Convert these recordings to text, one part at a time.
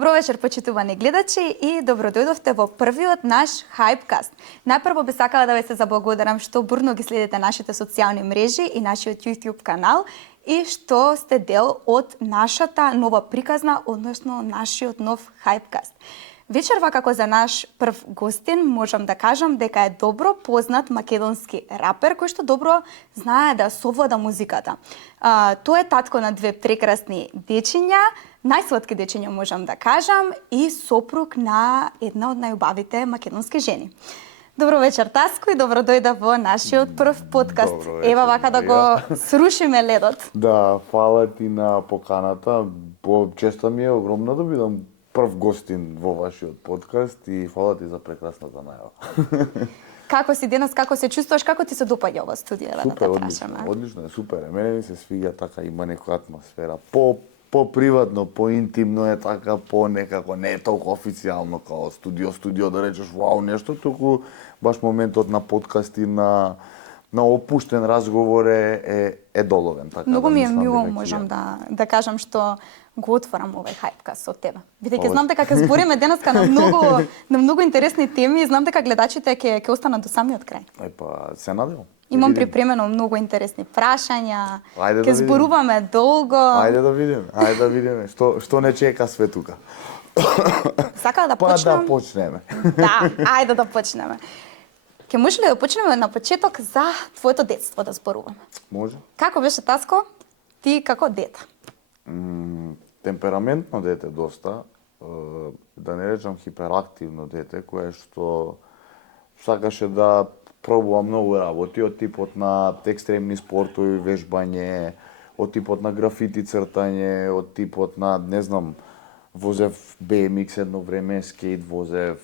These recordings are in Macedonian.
Добро вечер, почитувани гледачи, и добро дојдовте во првиот наш Hypecast. Најпрво би сакала да ве се заблагодарам што бурно ги следите нашите социјални мрежи и нашиот YouTube канал и што сте дел од нашата нова приказна, односно нашиот нов Hypecast. Вечерва како за наш прв гостин можам да кажам дека е добро познат македонски рапер кој што добро знае да совлада музиката. Тој е татко на две прекрасни дечиња, најсладки дечиња можам да кажам, и сопруг на една од најубавите македонски жени. Добро вечер, Таско, и добро дојда во нашиот прв подкаст. Вечер, Ева вака да го срушиме ледот. Да, фала ти на поканата. Честа ми е огромна да бидам прв гостин во вашиот подкаст и фала ти за прекрасната најава. Како си денес, како се чувствуваш, како ти се допаѓа ова студија, да те прашаме? Одлично е, супер е. Мене ми се свиѓа така, има некоја атмосфера. По-приватно, по-интимно е така, по-некако, не е толку официјално као студио да речеш вау нешто, туку баш моментот на подкаст и на опуштен разговор е доловен. Така, Многу да ми е мислам мило, дека можам да кажам, што го отворам овој Hypecast со тебе. Бидејќи знам дека ќе збориме денеска на многу интересни теми и знам дека гледачите ќе останат до самиот крај. Епа, се надевам. Имам припремено многу интересни прашања. Ајде Ќе да зборуваме долго. Ајде да видиме. Што не чека све тука. Сакала да Па почнем? да почнеме. Да, ајде да почнеме. Ќе може ли да почнеме на почеток за твоето детство да зборуваме? Може. Како беше, Таско, ти како дете? Темпераментно дете доста, да не речам хиперактивно дете, кое што сакаше да пробува многу работи, од типот на екстремни спортови, вежбање, од типот на графити цртање, од типот на, не знам, возев BMX едно време, скейт возев,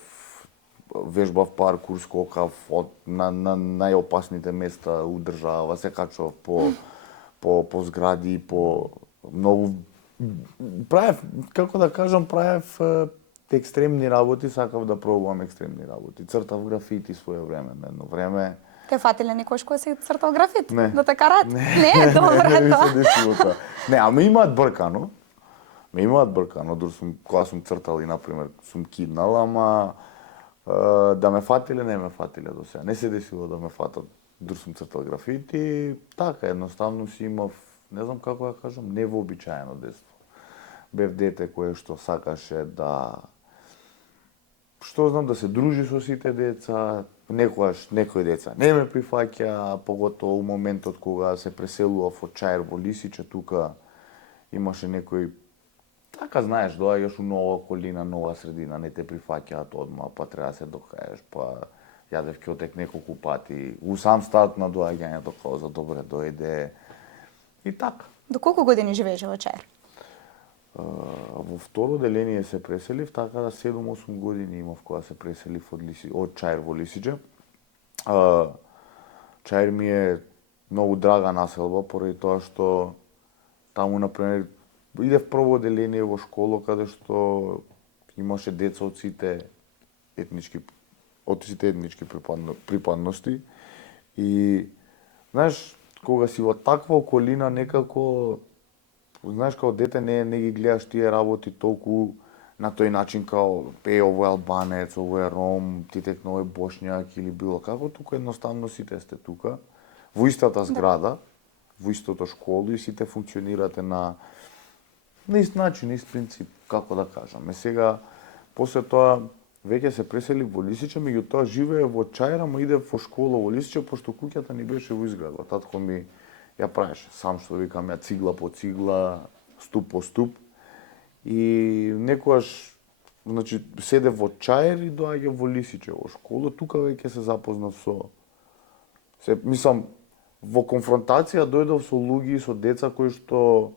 вежбав паркур, скокав на најопасните места у држава, се качував по згради, по многу правев, како да кажам, правев екстремни работи, сакав да пробувам екстремни работи. Цртав графити свое време, на едно време. Те фатиле некојаш кога си цртал графит? Не. Да те карат? Не, добро Не ми тоа. се десило тоа. Не, ама имаат бркано. Дур кога сум цртал и, например, сум киднал, ама да ме фатиле, не ме фатиле до сега. Не се десило да ме фатат. Дур сум цртал графити, така, едноставно си имав, не знам како да кажам, невообичаено детство. Бев дете кое што сакаше да да се дружи со сите деца, некојаш некои деца не ме прифаќа, поготово у моментот кога се преселував од Чаир во Лисиче, тука имаше некои, така знаеш, доаѓаш у нова околина, нова средина, не те прифаќаат одма, па треба да се докажеш, па јадев кјотек неколку пати, у сам старт на доаѓањето као за добре дојде и така. До колку години живееше во Чаир? Во второ деление се преселив, така да 7-8 години имав кога се преселив од Чаир во Лисиче. Чаир ми е многу драга населба, поради тоа што таму, например, идев прво деление во школа, каде што имаше деца од сите етнички припадности. И, знаеш, кога си во таква околина, некако, знаеш, као дете не ги гледаш тие работи толку на тој начин као овој албанец, овој ром, ти текно овој бошњак или било како, тука едноставно сите сте тука, во истата зграда, во истото школо и сите функционирате на ист начин, ист принцип, како да кажам. Сега, после тоа, веќе се пресели во Лисиче, меѓутоа живее во Чаир, ама иде во школа во Лисиче, пошто куќата ни беше во изградба. Татко ми ја правеше сам, што викам, ја цигла по цигла, ступ по ступ. И некојаш, значи, седе во Чаир и доаѓа во Лисиче во школа, тука веќе се запознав мислам, во конфронтација дојдов со луѓе и со деца кои што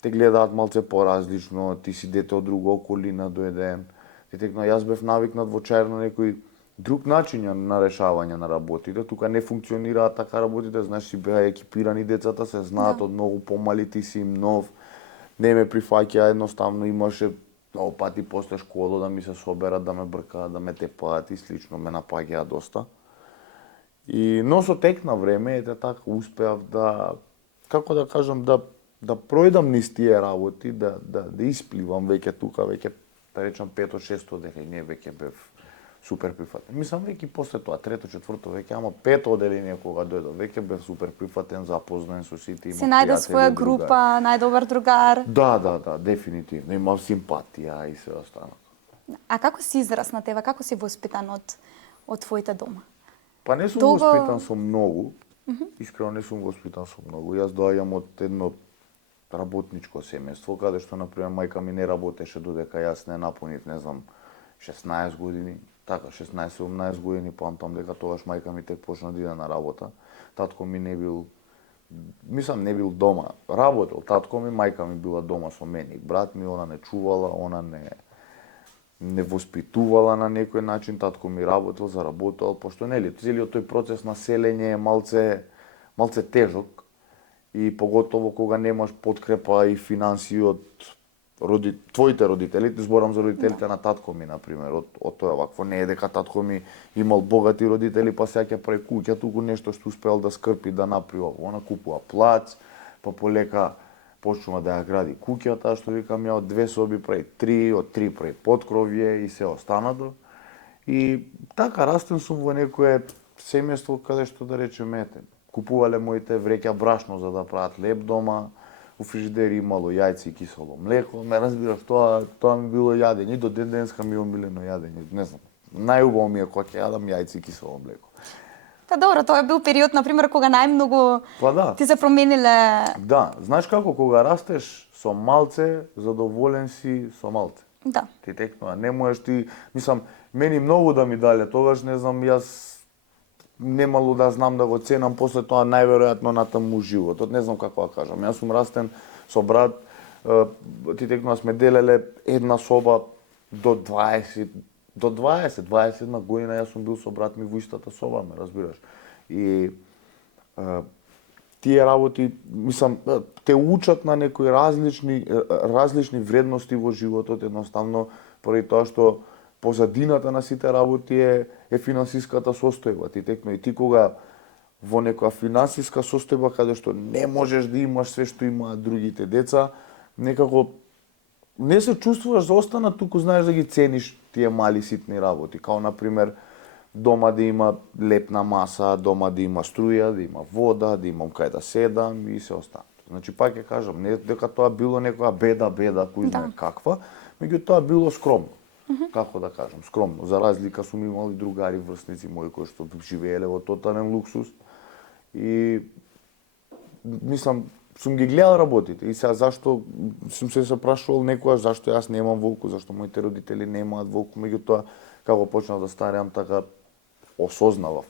те гледаат малце поразлично, ти си дете од друга околина дојден. Јас бев навикнат во Чаир на некој друг начин на решавање на работите. Тука не функционираат така работите, знаеш, си беа екипирани децата, се знаат од многу помали, ти си им нов, не ме прифаќа, едноставно имаше многу пати после школа да ми се соберат, да ме бркаат, да ме тепаат и слично, ме напаѓаат доста. Но со тек на време, така, успеав да, како да кажам, да пројдам низ тие работи, да испливам веќе тука, веќе да речам 5-6 оделение веќе бев супер прифатен. Мислам веќе после тоа, 3-4 веќе, ама 5 оделение кога дојдов, веќе бев супер прифатен, запознаен со сите, имав Си најде пријатели, своја другари. група, најдобар другар. Да, дефинитивно. Имав симпатија и се останато. А како си израсна тебе? Како си воспитан од твоите дома? Па не сум Долго- воспитан со многу. Искрено не сум воспитан со многу. Јас доаѓам од едно работничко семејство, каде што, например, мајка ми не работеше додека јас не напунив, не знам, 16 години. Така, 16-17 години, памтам дека тогаш мајка ми тек почна да иде на работа. Татко ми не бил, мислам, не бил дома. Работел татко ми, мајка ми била дома со мене. Брат ми, она не чувала, она не воспитувала на некој начин, татко ми работел, заработал, пошто нели целиот тој процес на селење е малце тежок и поготово кога немаш подкрепа и финансии од твоите родители, зборам за родителите на татко ми, например, од тоа вакво, не е дека татко ми имал богати родители, па сега ќе прави куќа, туку нешто што успеал да скрпи, да направи, она купува плац, па полека почнува да ја гради куќата, што викам ја од 2 соби прави 3, од 3 прави поткровје и се останато. И така растен сум во некое семејство каде што да речеме, ете, купувале моите вреќа брашно за да прават леп дома, у фрижидери имало јајци и кисело млеко, ме разбираш, тоа ми било јадење, до ден денеска ми е омилено јадење, не знам, најубаво ми е кога ќе јадам јајци и кисело млеко. Та добро, тоа е бил период, например, кога најмногу Па да. ти се промениле. Да, знаеш како, кога растеш со малце, задоволен си со малце. Да. Ти текнува, не можеш ти, мислам, мене многу да ми дале, тогаш не знам, јас немало да знам да го ценам после тоа најверојатно натаму животот, не знам како да кажам. Јас сум растен со брат, ти текнува сме делеле една соба до 21 година јас сум бил со брат ми во истата соба, ме разбираш. И тие работи, мислам, те учат на некои различни вредности во животот, едноставно поради тоа што позадината на сите работи е финансиската состојба. Ти текно и ти кога во некоја финансиска состојба каде што не можеш да имаш све што имаат другите деца, некако не се чувствуваш заостана, туку знаеш да ги цениш тие мали ситни работи, као например дома да има лепна маса, дома да има струја, да има вода, да имам кај да седам и се останато. Значи пак ќе кажам, не дека тоа било некоја беда, кој знае каква, меѓутоа било скромно. Како да кажам, скромно. За разлика сум имал и другари, врсници мои кои што живееле во тотален луксус. И мислам, сум ги гледал работите и сега зашто сум се прашувал некогаш зашто јас немам волку, зашто моите родители немаат волку, меѓутоа како почнав да стареам така осознавав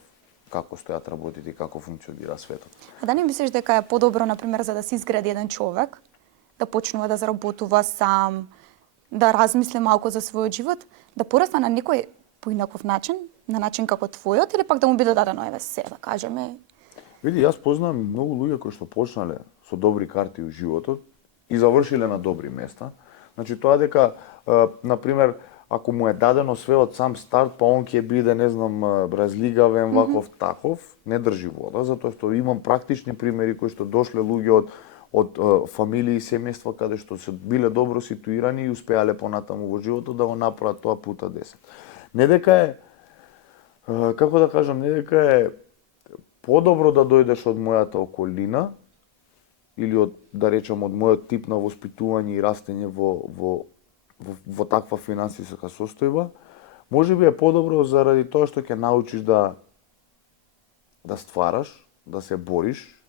како стојат работите и како функционира светот. А да не мислиш дека е подобро, например, за да се изгради еден човек, да почнува да заработува сам, да размисли малку за својот живот, да порасне на некој поинаков начин, на начин како твојот, или пак да му биде дадено еве се, да кажеме. Види, јас познавам многу луѓе кои што почнале со добри карти у животот и завршиле на добри места. Значи тоа дека, например, ако му е дадено све од сам старт, па он ќе биде, не знам, разлигавен, ваков, таков, не држи вода, затоа што имам практични примери кои што дошле луѓе од фамилии и семејства каде што се биле добро ситуирани и успеале понатаму во животот да го направат тоа пута 10. Не дека е, како да кажам, не дека е подобро да дојдеш од мојата околина или од, да речам, од мојот тип на воспитување и растење во таква финансиска состојба, можеби е подобро заради тоа што ќе научиш да ствараш, да се бориш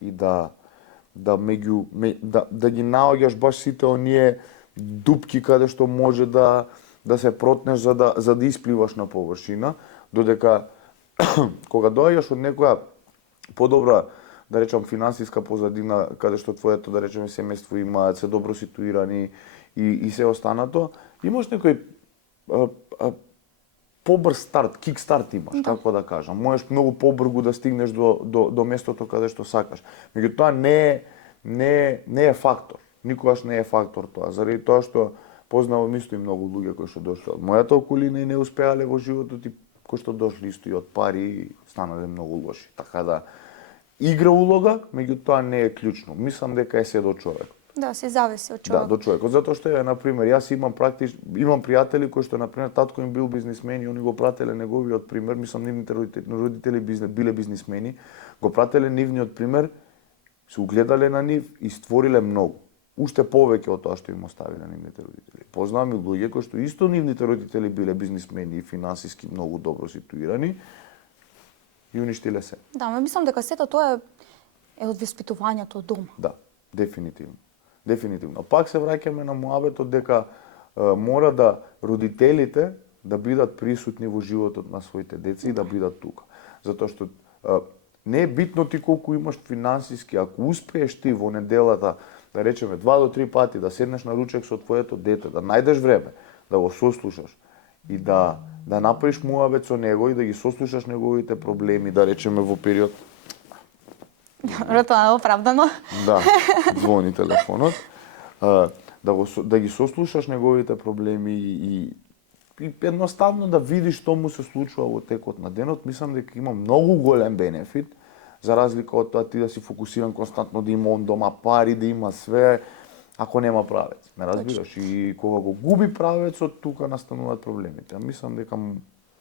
и да ги наоѓаш баш сите оние дупки каде што може да се протнеш за да испливаш на површина, додека кога доаѓаш од некоја подобра, да речам, финансиска позадина, каде што твоето, да речеме, семејство има, се добро ситуирани и се останато, имаш некој побрз старт, кик старт имаш, како да кажам. Можеш многу побрзо да стигнеш до местото каде што сакаш. Меѓутоа не е фактор. Никогаш не е фактор тоа, заради тоа што познавам исто и многу луѓе кои што дошле од мојата околина и не успеале во животот и кои што дошли исто и од пари и станале многу лоши. Така да игра улога, меѓутоа не е клучно. Мислам дека е се до човекот. Да, се зависи од Да, човек. до човекот, затоа што на пример, јас имам имам пријатели кои што на пример татко им бил бизнисмен и они го прателе неговиот пример, мислам нивните родители биле бизнисмени, го прателе нивниот пример, се угледале на нив и створиле многу. Уште повеќе од тоа што им оставиле нивните родители. Познавам и луѓе кои што исто нивните родители биле бизнисмени и финансиски многу добро ситуирани и уништиле се. Да, ме мислам дека сето тоа е од воспитувањето од дома. Да, дефинитивно. Дефинитивно. Пак се враќаме на муабетот дека мора да родителите да бидат присутни во животот на своите деца и да бидат тука. Затоа што не е битно ти колку имаш финансиски, ако успееш ти во неделата, да речеме 2 до 3 пати да седнеш на ручек со твоето дете, да најдеш време, да го сослушаш и да направиш муабет со него и да ги сослушаш неговите проблеми, да речеме во период Добро, тоа е оправдано. да, звони телефонот, да ги сослушаш неговите проблеми и едноставно да видиш што му се случува во текот на денот, мислам дека има многу голем бенефит, за разлика од тоа ти да си фокусиран константно да има он дома пари, да има све, ако нема правец. Ме разбираш? И кога го губи правецот, тука настануваат проблемите. Мислам дека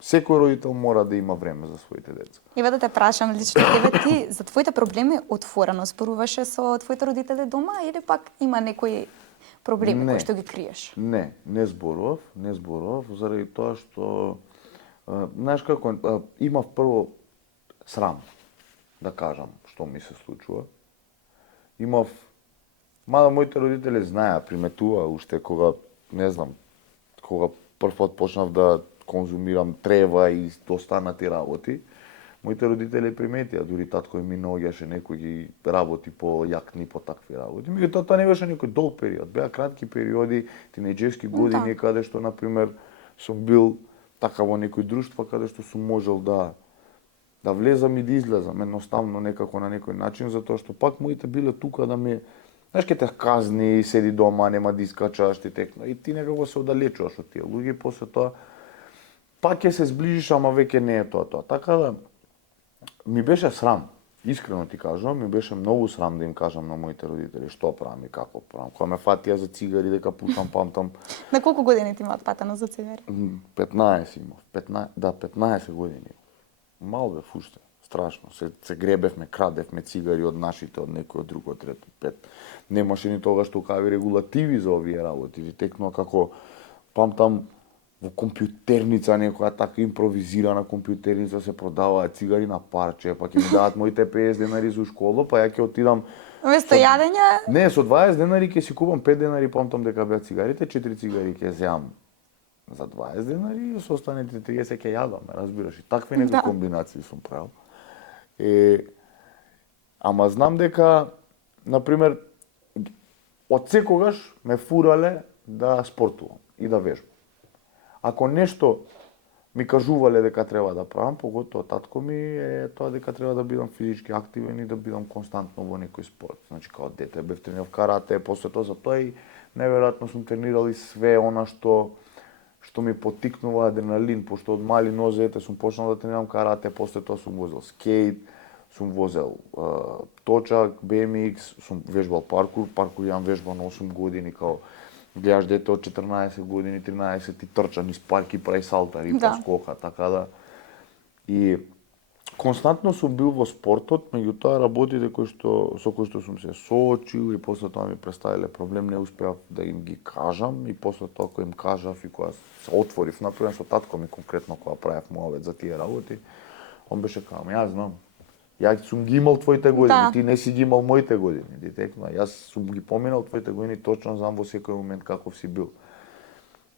секој родител мора да има време за своите деца. Ева да те прашам лично тебе, ти за твоите проблеми отворено зборуваше со твоите родители дома или пак има некои проблеми кои што ги криеш? Не зборував, заради тоа што знаеш како имав прво срам да кажам што ми се случува. Мада моите родители знаеа, приметуваа уште кога, не знам, кога првпат почнав да конзумирам трева и останати работи, моите родители приметија, дури татко ми наоѓаше некои работи по јакни, по такви работи. Меѓутоа тоа не беше некој долг период, беа кратки периоди, тинејџерски години, каде што, например, сум бил така во некои друштва, каде што сум можел да влезам и да излезам, едноставно некако на некој начин, затоа што пак моите биле тука да ме, знаеш, ке те казни, седи дома, нема да искачаш, и ти некако се оддалечуваш од тие луѓе, после тоа пак ќе се зближиш, ама веќе не е тоа. Така да, ми беше срам, искрено ти кажам, ми беше многу срам да им кажам на моите родители што правам и како правам. Кога ме фатија за цигари, дека пушам, памтам. На колку години ти имаат фатено за цигари? 15 имав. 15 години. Мал бев уште, страшно. Се гребевме, крадевме цигари од нашите, од некој од друг, од трет, пет. Немаше ни тогаш толкави регулативи за овие работи. Ви текнува како, памтам, во компјутерница, некоја така импровизирана компјутерница се продаваат цигари на парче, па ќе ми дадат моите 50 денари за школа, па ја ќе отидам Вместо јадење? Не, со 20 денари ќе си купам 5 денари, памтам дека беа цигарите, 4 цигари ќе земам за 20 денари и со останатите 30 ќе јадам, разбираш, и такви некои комбинации сум правил. Ама знам дека, например, од секогаш ме фурале да спортувам и да вежбам. Ако нешто ми кажувале дека треба да правам, поготоа татко ми е тоа дека треба да бидам физички активен и да бидам константно во некој спорт. Значи, као дете бев тренирав карате, после тоа за тоа и неверојатно сум тренирал и све она што ми потикнува адреналин, пошто од мали нозете сум почнал да тренирам карате, после тоа сум возел скейт, сум возел точак, BMX, сум вежбал паркур јам вежбал на 8 години, као гледаш дете од 14 години, 13 и трча низ парки, прави салта, рипа, скока, така да. И константно сум бил во спортот, меѓутоа работите со кои што сум се соочил и после тоа ми представиле проблем, не успеав да им ги кажам и после тоа кога им кажав и кога се отворив, например со татко ми конкретно кога правев муавет за тие работи, он беше као, јас знам, јас сум ги имал твоите години, ти не си ги имал моите години, директно. Јас сум ги поминал твоите години, точно знам во секој момент каков си бил.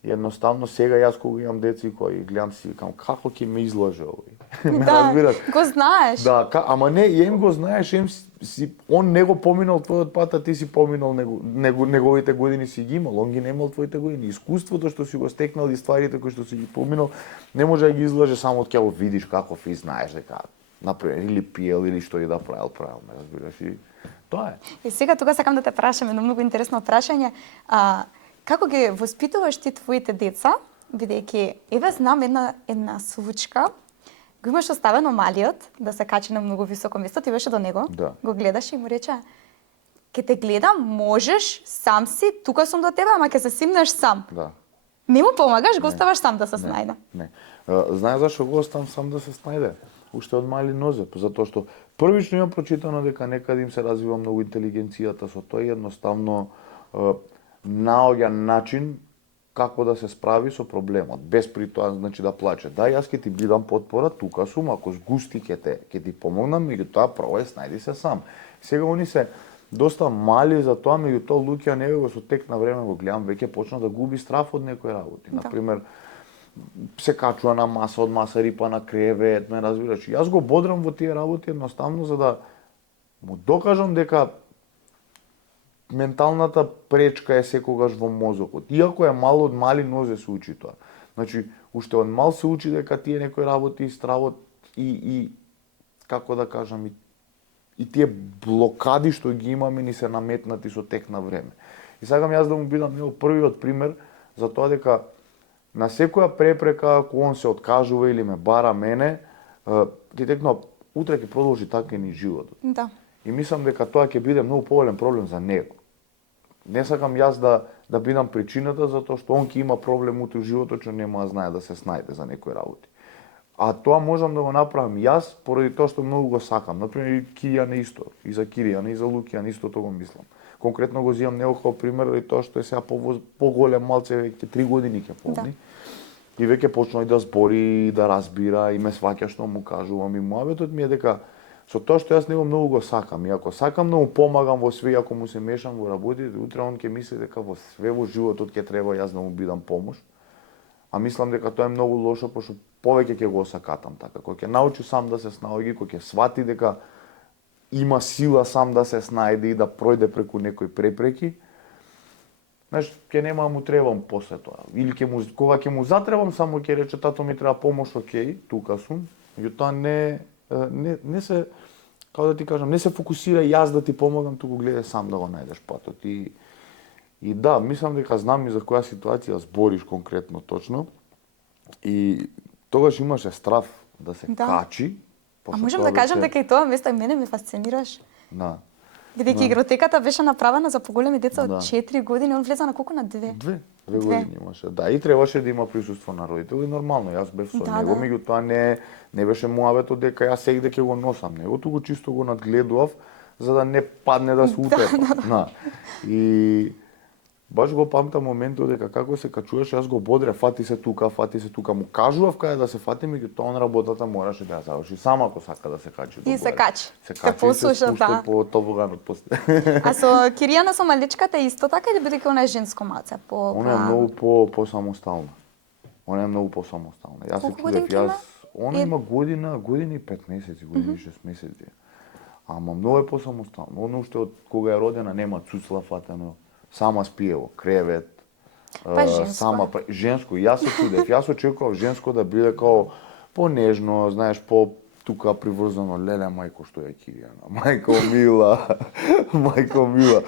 И едноставно сега јас кога имам деца и кога ги гледам си викам како ќе ме излаже овој. Да, го знаеш. Да, ама не, им го знаеш, он не го поминал твојот пат, а ти си поминал неговите години си ги имал, он ги немал твоите години. Искуството што си го стекнал и стварите кои што си ги поминал, не може да ги излаже само од ќе го видиш каков и знаеш дека например, или пиел, или што и да правил, ме разбираш, и тоа е. И сега тука сакам да те прашам едно многу интересно прашање. Како ги воспитуваш ти твоите деца, бидејќи, еве знам една случка, го имаш оставено малиот да се качи на многу високо место, ти беше до него, да. Го гледаш и му рече, ке те гледам, можеш, сам си, тука сум до тебе, ама ке се симнеш сам. Да. Не му помагаш, го оставаш сам да се снајде. Не. Знаеш зашо го оставам сам да се снајде? Уште од мали нозе, затоа што првично имам прочитано дека некаде им се развива многу интелигенцијата со тоа и едноставно наоѓа начин како да се справи со проблемот, без при тоа значи да плаче. Да, јас ќе ти бидам потпора, тука сум, ако згусти ќе ти помогнам, меѓутоа прво снајди се сам. Сега они се доста мали за тоа, меѓутоа луѓе не го со тек на време го гледам, веќе почна да губи страф од некои работи. Да. Например, се качува на маса, од маса рипа на кревет, ме разбираш. Јас го бодрам во тие работи едноставно за да му докажам дека менталната пречка е секогаш во мозокот. Иако е мало, од мали нозе се учи тоа. Значи, уште од мал се учи дека тие некои работи стравот и како да кажам, и тие блокади што ги имаме ни се наметнати со тек на време. И сакам јас да му бидам него првиот пример за тоа дека на секоја препрека, ако он се откажува или ме бара мене, ти текно, утре ќе продолжи така ни животот. Да. И мислам дека тоа ќе биде многу поголем проблем за него. Не сакам јас да бидам причината, затоа што он ќе има проблем утре во животот, што нема да знае да се снајде за некои работи. А тоа можам да го направам јас, поради тоа што многу го сакам. Например, и Киријан исто, и за Киријан, и за Лукијан истото го мислам. Конкретно го зимам него како пример и тоа што е сега поголем малце, веќе 3 години ќе полни. Да. И веќе почна и да збори, и да разбира, и ме сваќа што му кажувам. И муабетот ми е дека со тоа што јас него многу го сакам. И ако сакам да му помагам во све, ако му се мешам во работите, утре он ќе мисли дека во све во животот ќе треба јас да му бидам помош. А мислам дека тоа е многу лошо, пошто повеќе ќе го осакатам така. Кога ќе научи сам да се снаоѓи, кога ќе свати дека има сила сам да се снајде и да пројде преку некои препреки, знаеш, ќе нема му требам после тоа. Или кога ќе му затребам, само ќе рече тато ми треба помош, окей, тука сум. Меѓутоа не се, како да ти кажам, не се фокусира јас да ти помогам, туку гледај сам да го најдеш патот. И да, мислам дека знам и за која ситуација збориш конкретно точно. И тогаш имаше страф да се качи. А можам да кажам дека и тоа место и мене ме фасцинираш. Да. Бидејќи игротеката беше направена за поголеми деца од 4 години, он влеза на колку, на 2? 2 години имаше. Да, и требаше да има присуство на родители, нормално. Јас бев со него, меѓутоа не беше муабетот дека јас сегде ќе го носам него, туку чисто го надгледував за да не падне да се утепа. Да. И баш го памтам моментот дека како се качуваше, јас го бодре, фати се тука, му кажував каде да се фати, меѓутоа он работата мораше да ја заврши сама ако сака да се качи. И се качи. Се послуша, да. По тобоганот после. А со Киријана, со маличката исто така или бидејќи она е женско малце? Она е многу по-самостална. Она е многу по-самостална. Јас се чудев, она има година и 5 месеци, година и 6 месеци. Ама многу е по-самостална. Она уште од кога е родена нема цуцла фатено. Сама спие во кревет, сама женско. Јас се чудев, јас очекував женско да биде као понежно, знаеш, тука приврзано, леле мајко што е Киријана, мајко мила.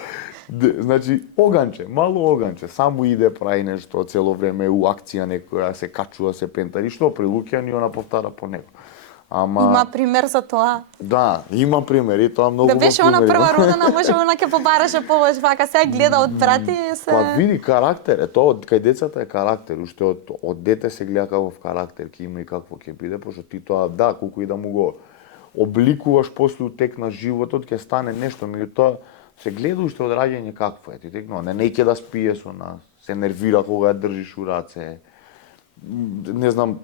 Значи, оганче, мало оганче, само иде, прави нешто цело време, у акција некоја, се качува, се пентари, што при Лукијан и она повтара по него. Има пример за тоа. Да, има пример и тоа многу. Да беше она прва родена, може она ќе побараше повеќе, вака сега гледа отпрати и се. Па види карактер, тоа кај децата е карактер, уште од дете се гледа каков карактер ќе има и какво ќе биде, пошто ти тоа да, колку и да му го обликуваш после тек на животот ќе стане нешто, меѓутоа се гледа уште од раѓање какво е, ти текно, не ќе да спие со нас, се нервира кога ја држиш у раце. Не знам,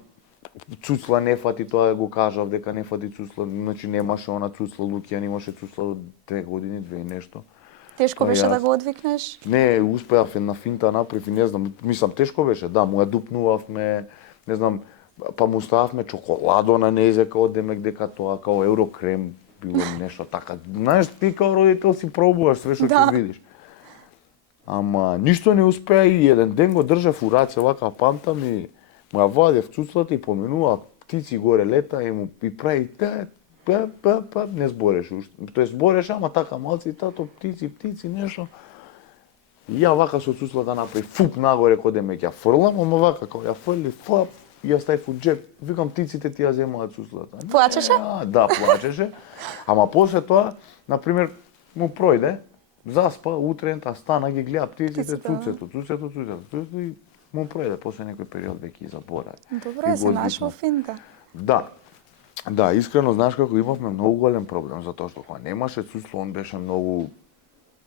цуцла не фати, тоа го кажав дека не фати цуцла, значи немаше она цуцла, Лукијан имаше цуцла од 2 години, 2 и нешто. Тешко беше да го одвикнеш? Не, успеав на финта направив и не знам, мислам тешко беше, да, му ја дупнувавме, не знам, па му стававме чоколадо на незе као демек дека тоа као еврокрем било нешто така. Знаеш, ти као родител си пробуваш све што ќе видиш. Ама ништо не успеа и еден ден го држав у раце, вака памтам и му ја вадев цуцлата и поминува птици горе лета и му и прави не збореше уште. Тој збореше, ама така малци и тато птици нешто. И ја вака со цуцлата направи фуп нагоре кога демек ја фрлам, ама вака кога ја фрли флап и ја ставив у джеп. Викам птиците ти ја земаат цуцлата. Плачеше? Да, плачеше. Ама после тоа, на пример, му пројде заспа, утрента стана, ги гледа птиците, Птиците, цуцето и му пројде после некој период веќе и заборави. Добро И е, го се нашол одвикнав. финта. Да. Да, искрено, знаеш како имавме многу голем проблем, затоа што кога немаше цуцло, он беше многу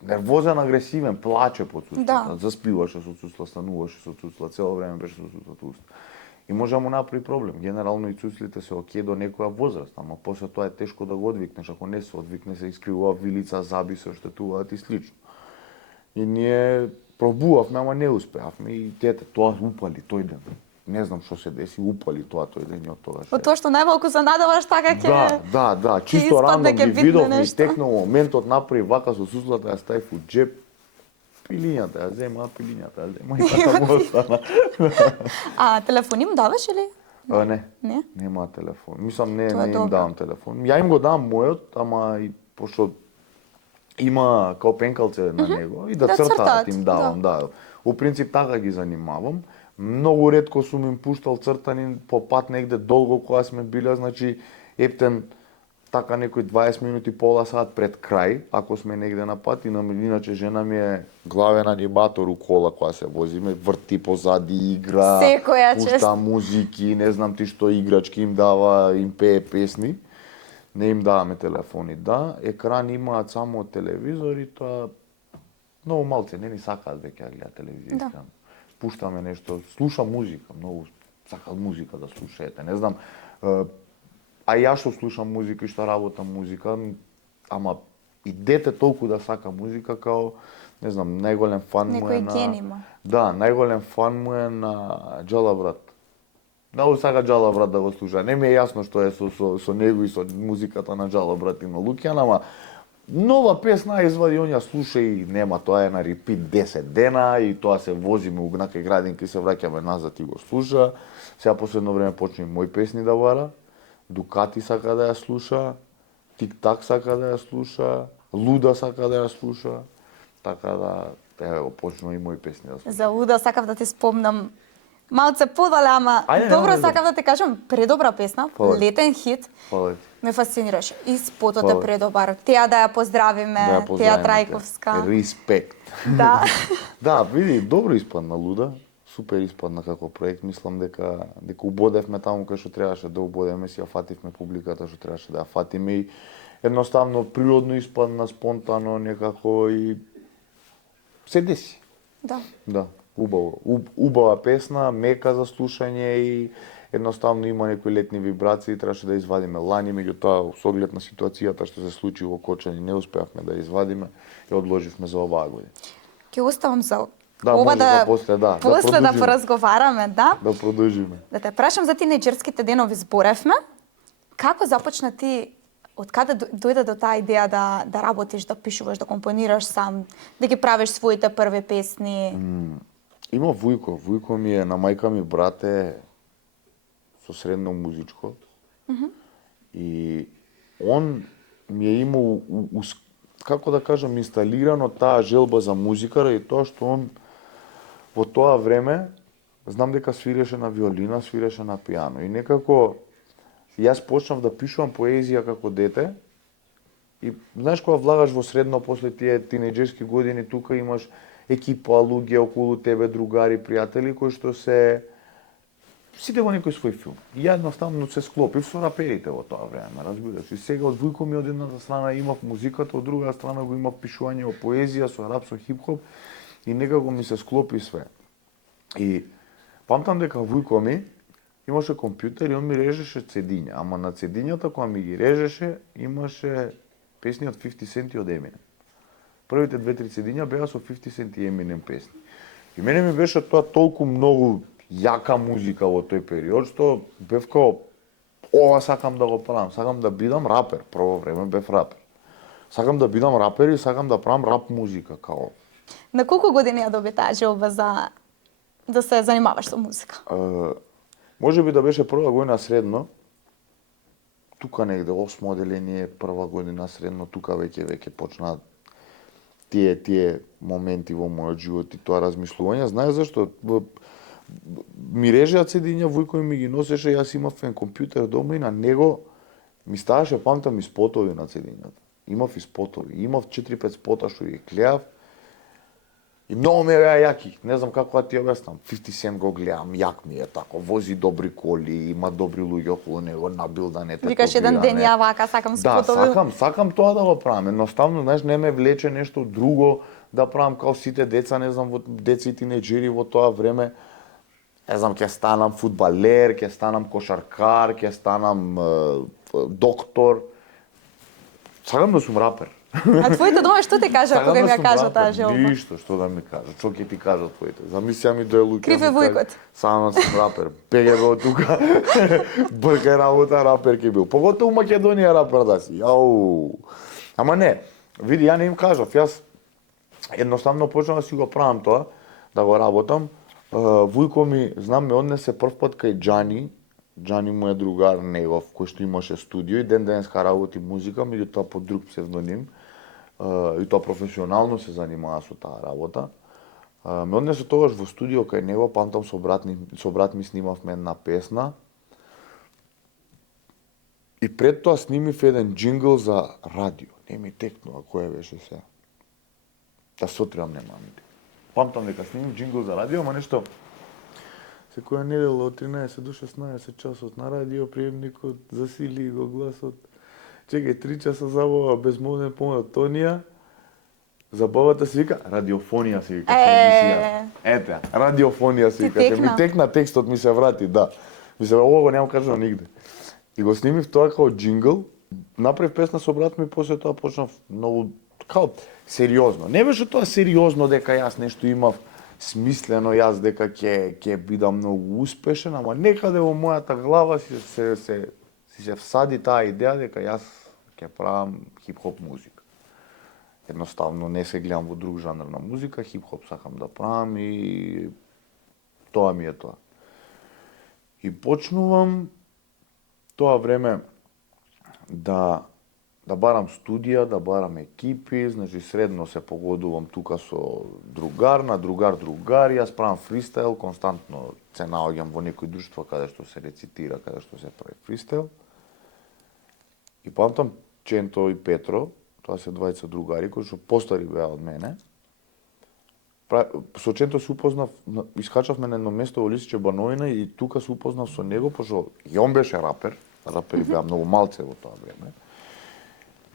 нервозен, агресивен, плаче по цуцлото, Да. заспиваше со цуцло, стануваше со цуцло, цело време беше со цуцлото уст. И може да му направи проблем. Генерално и цуцлите се окей до некоја возраст, ама после тоа е тешко да го одвикнеш, ако не се одвикне се искривува вилица, заби се оштетуваат и слично. И ние пробувавме, ама не успеавме и дете тоа упали тој ден. Не знам што се деси, упали тоа тој ден и од тогаш. Од тоа што најмалку се надаваш така ќе Да, чисто испадне, рандом ќе ги видне видов и нешто. текнал моментот направи вака со суслата, ја ставив у джеп, пилињата ја зема, пилињата ја зема и така му остана. А телефон им даваш или? Не, Не? нема телефон. Мислам, не, Тоа е не им добро. давам телефон. Ја им го давам мојот, ама и пошто има као пенкалце на него и да Да цртаат цртаат, им давам, да. У принцип така ги занимавам. Многу ретко сум им пуштал цртани по пат негде долго кога сме биле, значи ептен така некои 20 минути, пола сат пред крај, ако сме негде на пат, иначе жена ми е главен аниматор у кола кога се возиме, врти позади, игра, Секоја пушта чест. музики, не знам ти што играчки им дава, им пее песни. Не им даваме телефони, да. Екран имаат само од телевизор и тоа многу малце, не ни сакаат веќе да гледаат телевизија. Да. Искрено. Пуштаме нешто, слушам музика, многу сакаат музика да слушаете. Не знам, а ја што слушам музика и што работам музика, ама и дете толку да сака музика као, не знам, најголем фан му е Некој на... ген има. Да, најголем фан му е на Джала брат. Многу сака Джала брат да го слуша. Не ми е јасно што е со него и со музиката на Джала брат и на Лукјан, ама нова песна извади, он ја слуша и нема, тоа е на репит 10 дена и тоа се возиме у некој градинки, се враќаме назад и го слуша. Сега последно време почна и мои песни да вара. Дукати сака да ја слуша, Тик-так сака да ја слуша, Луда сака да ја слуша. Така да, ево, почнува и мои песни да слуша. За Уда сакав да ти спомнам малце подале, ама Ајде, добро нема сакав да ти кажам, предобра песна, Фала. летен хит, Фала ти. ме фасцинираше. И спотот е Фала. предобар. Теа да ја поздравиме, Да ја Теа поздравиме. Трајковска. Респект. Да. Да, види, добро испадна Луда. Супер испадна како проект. Мислам дека убодевме таму кај што требаше да убодеме, си ја фативме публиката што требаше да ја фатиме и едноставно природно испадна, спонтано некако и се деси. Да. Да, убаво. Убава песна, мека за слушање и едноставно има некои летни вибрации, требаше да извадиме лани, меѓутоа со оглед на ситуацијата што се случи во Кочани не успеавме да извадиме и одложивме за оваа година. Ќе оставам за Да, ова може да после, да после да продолжиме. поразговараме, да. Да продолжиме. Да те прашам за тинеџерските денови зборевме. Како започна ти, од каде дојде до таа идеја да работиш, да пишуваш, да компонираш сам, да ги правиш своите први песни? Има Вујко. Вујко ми е, на мајка ми брат е со средно музичко. И он ми е имал, како да кажам, инсталирано таа желба за музика, и тоа што он во тоа време, знам дека свиреше на виолина, свиреше на пијано. И некако, јас почнав да пишувам поезија како дете, и знаеш кога влагаш во средно после тие тинеџерски години, тука имаш екипа, луѓе околу тебе, другари, пријатели, кои што се сите во некој свој филм. И ја едноставно се склопив со раперите во тоа време, разбираш. И сега од Вујко ми од едната страна имав музиката, од друга страна го имав пишување о поезија, со рап, со хип-хоп, и некако ми се склопи све. И памтам дека Вујко ми имаше компјутер и он ми режеше цедиња, ама на цедињата кога ми ги режеше имаше песни од 50 Cent и од Eminem. Првите 2-3 цедиња беа со 50 Cent и Eminem песни. И мене ми беше тоа толку многу јака музика во тој период, што бев као, ова сакам да го правам, сакам да бидам рапер, прво време бев рапер. Сакам да бидам рапер и сакам да правам рап музика, као. На колку години ја доби таа желба за да се занимаваш со музика? Може би да беше прва година средно, тука негде, 8 оделение, прва година средно, тука веќе почнаа тие моменти во мојот живот и тоа размислување. Знаеш зашто? Ми режеа цедиња, Вујко ми ги носеше, јас имав компјутер дома и на него ми ставаше, памтам, и спотови на цедињата. Имав и спотови. Имав 4-5 спота што ги гледав. И многу ми беа јаки. Не знам како да ти објаснам. 50 Cent го гледам, јак ми е тако. Вози добри коли, има добри луѓе околу него, набилдане, тетовиране. Викаш еден ден ја вака сакам спотови. Да, сакам тоа да го правам. Едноставно, знаеш, не ме влече нешто друго да правам као сите деца, не знам, деца и тинеџери во тоа време. Не знам, ќе станам фудбалер, ќе станам кошаркар, ќе станам доктор. Сакам да сум рапер. А твоите дома што ти кажа кога им ја кажа таа желба? Ништо, што да ми кажа. Што ќе ти кажат твоите? Замисли ми дој луѓе. Крив е војкот. Само сум рапер. Пеге го тука. Бркај работа рапер ќе бил. Поготово у Македонија рапер да си. Ау. Ама не. Види, ја не им кажав. Јас едноставно почнав да си го правам тоа, да го работам. Вујко ми, знам, ме однесе прв пат кај Џани. Џани му е другар негов, кој што имаше студио и ден денеска работи музика, меѓутоа под друг псевдоним. И тоа професионално се занимава со таа работа. Ме однесе тогаш во студио кај него, памтам со брат ми снимавме една песна. И пред тоа снимив еден джингл за радио. Не ми текнува кој беше се. Да сотрам нема ми. Памтам дека снимив джингл за радио, ама нешто секоја недела од 13 до 16 часот на радио приемникот засили го гласот. Чекај, 3 часа забава без монотонија. Забавата се вика радиофонија се вика. Ете, радиофонија се вика. Ми текна текстот, ми се врати, да. Ми се ова го немам кажано нигде. И го снимив тоа као джингл, направив песна со брат ми, после тоа почнав многу као сериозно. Не беше тоа сериозно дека јас нешто имав смислено, јас дека ќе бидам многу успешен, ама некаде во мојата глава се всади таа идеја дека јас ќе правам хип-хоп музика. Едноставно не се гледам во друг жанр на музика, хип-хоп сакам да правам и тоа ми е тоа. И почнувам тоа време да барам студија, да барам екипи, значи средно се погодувам тука со другар, на другар, јас правам фристайл, константно се наоѓам во некои друштва каде што се рецитира, каде што се прави фристайл. И памтам Ченто и Петро, тоа се двајца другари кои што постари беа од мене. Со Ченто се упознав, искачавме на едно место во Лисиче Бановина и тука се упознав со него, пошто и он беше рапер, рапери беа многу малце во тоа време.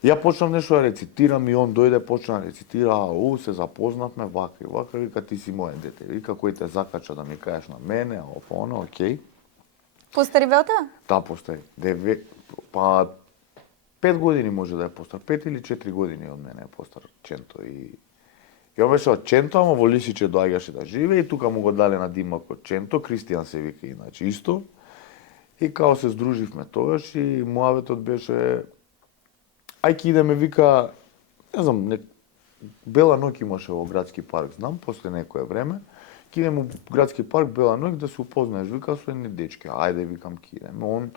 Ја почнав нешто да рецитирам и он дојде, почна да рецитира, се запознавме, вака и вака, вика ти си моје дете, вика кој те закача да ми кажеш на мене, оно, окей. Постари бе од тоа? Да, постари. 5 години може да е постар, 5 или 4 години од мене е постар Ченто и он беше од Ченто, ама во Лисиче доаѓаше да живее и тука му го дале на димак од Ченто, Кристијан се вика иначе исто. И као се здруживме тогаш и муаветот беше ајки идеме, вика, не знам, Бела ноќ имаше во градски парк, знам, после некое време, ки идеме во градски парк Бела ноќ да се упознаеш, вика, со едни дечки, ајде, викам, ки идеме. Он,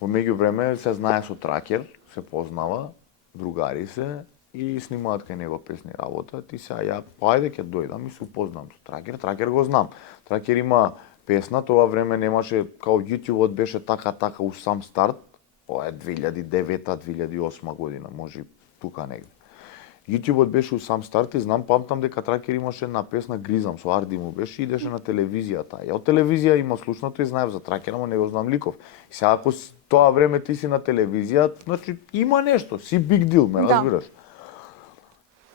во меѓу време, се знае со Тракер, се познава, другари се, и снимаат кај него песни работат, и сега ја, ајде, ќе дојдам и се упознам со Тракер, Тракер го знам. Тракер има песна, тоа време немаше, као YouTube-от беше така у сам старт, ова е 2009-2008 година, може и тука негде. YouTube-от беше у сам старт и знам, памтам дека Тракер имаше една песна Гризам, со Арди му беше, идеше на телевизијата. Ја од телевизија има слушнато и знаев за Тракер, ама не го знам ликов. И сега ако тоа време ти си на телевизија, значи има нешто, си big deal, ме разбираш.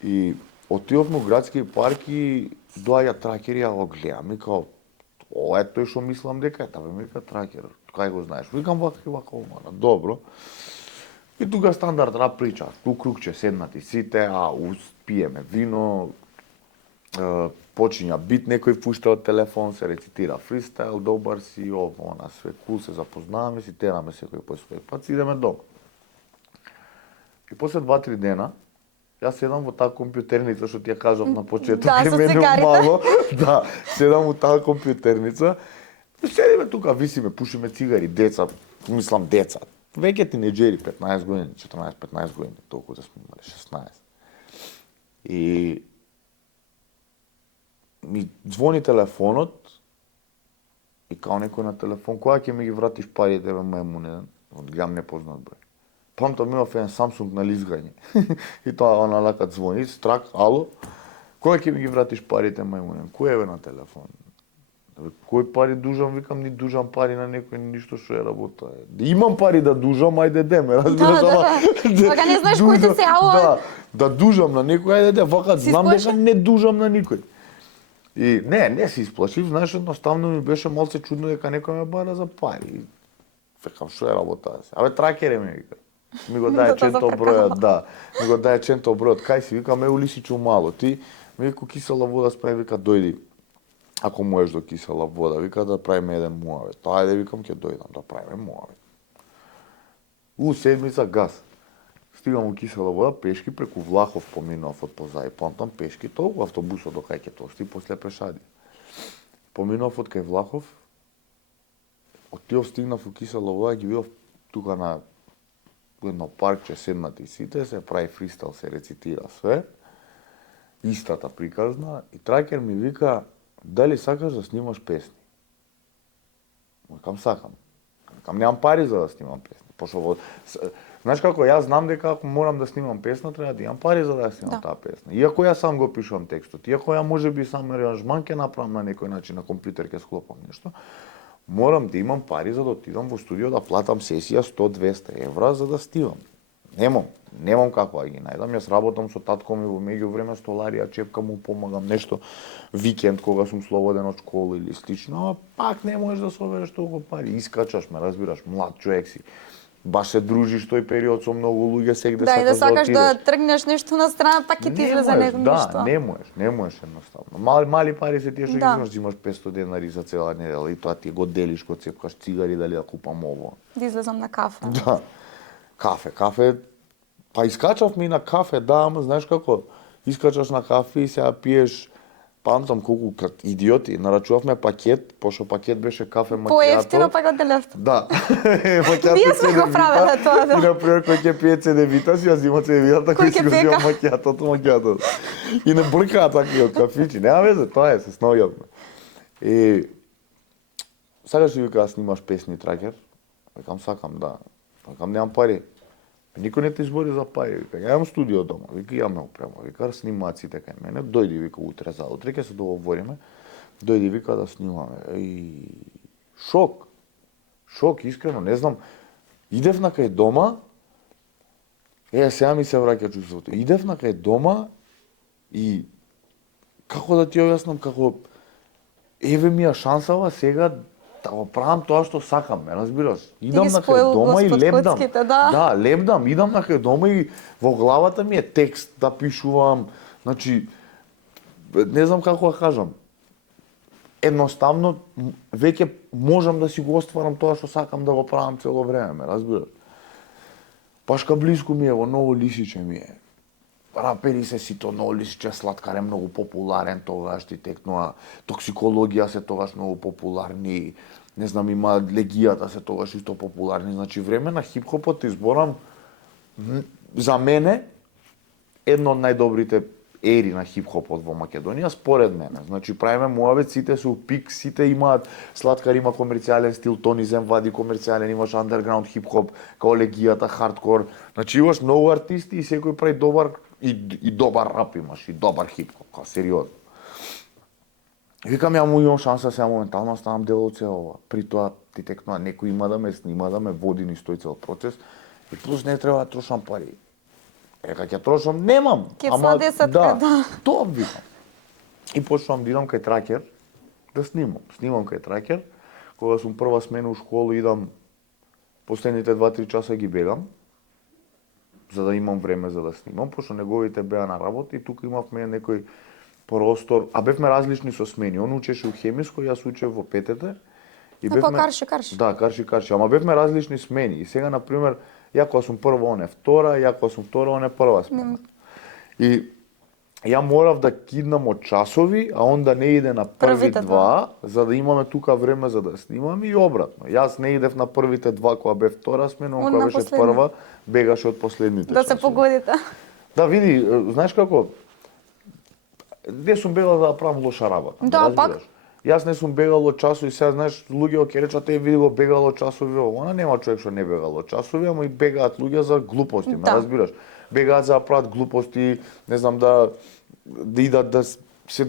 И отидовме во градски парк и доаѓа Тракер и ја го гледам и као, ова е тој што мислам дека е, ми вика Тракер, кај го знаеш? Викам вака и вака, омана, добро. И тука стандард рап прича, ту кругче седнати сите, пиеме вино, почиња бит, некој пушта од телефон, се рецитира фристайл, добар си, она, све кул, се запознаваме, си тераме секој по свој пат, идеме дома. И после 2-3 дена, јас седам во таа компјутерница што ти ја кажав на почеток, мало. Да, седам во таа компјутерница. Седиме тука, висиме, пушиме цигари, деца, мислам деца. Веќе тинеџери, 15 години, 14-15 години, толку да сме имале, 16. И ми звони телефонот и као некој на телефон, која ќе ми ги вратиш парите, бе, мајмунеден, од гледам непознат број. Памтам имав еден Samsung на лизгање. И тоа она лака звони, страк, ало. Кога ќе ми ги вратиш парите, мајмуне? Кој е на телефон? Кој пари дужам, викам, ни дужам пари на некој, ништо што е работа. Имам пари да дужам, ајде деме, разбираш, Вака не знаеш кој ти се јавува. Да дужам на некој, ајде де, вака Си знам исплашен? дека не дужам на никој. И не се исплашив, знаеш, едноставно ми беше малце чудно дека некој ме бара за пари. Викам, што е работа? Абе, тракере ми вика. Ми го даде Да те ченто зафркала. бројот, да. Ми го даде ченто бројот. Кај си, викам, Лисичу мало. Ти ми вика кисела вода справи, вика, дојди. Ако можеш до кисела вода, вика да правиме еден муавет. Тоа ајде, викам, ќе дојдам да правиме муавет. Седмица газ. Стигам у кисела вода, пешки преку Влахов поминав од позади. Памтам пешки, толку автобусот до кај ќе тости, после пешади. Поминав од кај Влахов, отидов стигнав у кисела вода, ги видов тука на едно паркче седнати сите, се прави фристайл, се рецитира све. Истата приказна и тракер ми вика, дали сакаш да снимаш песни? Викам, сакам. Викам, немам пари за да снимам песни. Пошто знаеш како, јас знам дека ако морам да снимам песна, треба да имам пари за да ја снимам таа песна. Иако јас сам го пишувам текстот, иако ја можеби сам аранжман ќе направам на некој начин на компјутер ќе склопам нешто, морам да имам пари за да отидам во студио да платам сесија 100-200 евра за да стивам. Немам како да ги најдам. Јас работам со татко ми во меѓувреме, столарија, чепка му помагам нешто викенд кога сум слободен од школа или слично, ама пак не можеш да собереш толку пари. Искачаш, ме разбираш, млад човек си. Баш се дружиш тој период со многу луѓе, сегде Да, и да сакаш да отидеш. тргнеш нешто на страна, пак ќе ти излезе него нешто. Да, не можеш едноставно. Мали пари се тие што ги взимаш 500 денари за цела недела и тоа ти го делиш кога цепкаш цигари дали да купам ово. Да излезам на кафе. Да. Кафе. Па искачавме и на кафе, да, ама знаеш како? Искачаш на кафе и сега пиеш, памтам колку идиоти, нарачувавме пакет, пошто пакет беше кафе макијато. Поевтино па го делевте. Да. Ние сме го правеле тоа, да. И например, кој ќе пие цедевита, си ја зима цедевитата, кој си го ќе зима пие макијатото. И не бркаат такви кафичи, нема везе, тоа е, се снаоѓавме. И сакаш ли вика да снимаш песни, тракер? Викам, сакам, да. Викам, немам пари. Никој не те избори за пари, вика, ја имам студио дома, вика, ја ме опрема, вика, снимаат сите кај мене, дојди, вика, утре за утре, ќе се договориме, дојди, вика, да снимаме. И шок, искрено, не знам, идев на кај дома, сега ми се враќа чувството, идев на кај дома и, како да ти објаснам, како, еве ми ја шансава сега да го правам тоа што сакам, ме разбираш? Идам на кај дома и лепдам. Коцките, да. Лепдам, идам на кај дома и во главата ми е текст да пишувам, значи не знам како да кажам. Едноставно веќе можам да си го остварам тоа што сакам да го правам цело време, ме разбираш? Пашка близко ми е во Ново Лисиче ми е. Рапери се сито, Ново Лисиче, Слаткар е многу популарен тогаш, ти текнува, Токсикологија се тогаш многу популарни, не знам, има Легијата се тогаш исто популарни, значи време на хип-хопот изборам за мене едно од најдобрите ери на хип-хопот во Македонија, според мене. Значи правиме муавет, сите се у пик, сите имаат, Слаткар има комерцијален стил, Тони Зем вади комерцијален, имаш андерграунд хип-хоп, као Легијата, хардкор. Значи имаш многу артисти и секој прави добар и добар рап имаш, и добар хип-хоп, као сериозно. Викам, ја му имам шанса сега моментално ставам дел од ова. При тоа ти текнува некој има да ме снима, да ме води низ тој цел процес и плюс не треба да трошам пари. Ека ќе трошам, немам. Кепсна десетка, да. Тоа викам. И почнувам да идам кај тракер да снимам. Снимам кај тракер. Кога сум прва смена у школа, идам последните 2-3 часа ги бегам, за да имам време за да снимам, пошто неговите беа на работа и тука имавме некој простор, а бевме различни со смени. Он учеше у хемиско, јас учев во ПТТ. И па карши. Да, карши, ама бевме различни смени. И сега, например, ја кога сум прва, он е втора, ја кога сум втора, он е прва смена. И ја морав да киднам од часови, а он да не иде на првите два, за да имаме тука време за да снимаме и обратно. Јас не идев на првите два кога бев втора смена, он кога беше прва, бегаше од последните да часови. се погодите. Да, види, знаеш како, не сум бегал да правам лоша работа. Да, пак. Јас не сум бегал од часови, сега знаеш, луѓе ќе речат види го бегал од часови, она нема човек што не бегал од часови, ама и бегаат луѓе за глупости, ме разбираш? Бегаат за да прават глупости, не знам да идат да се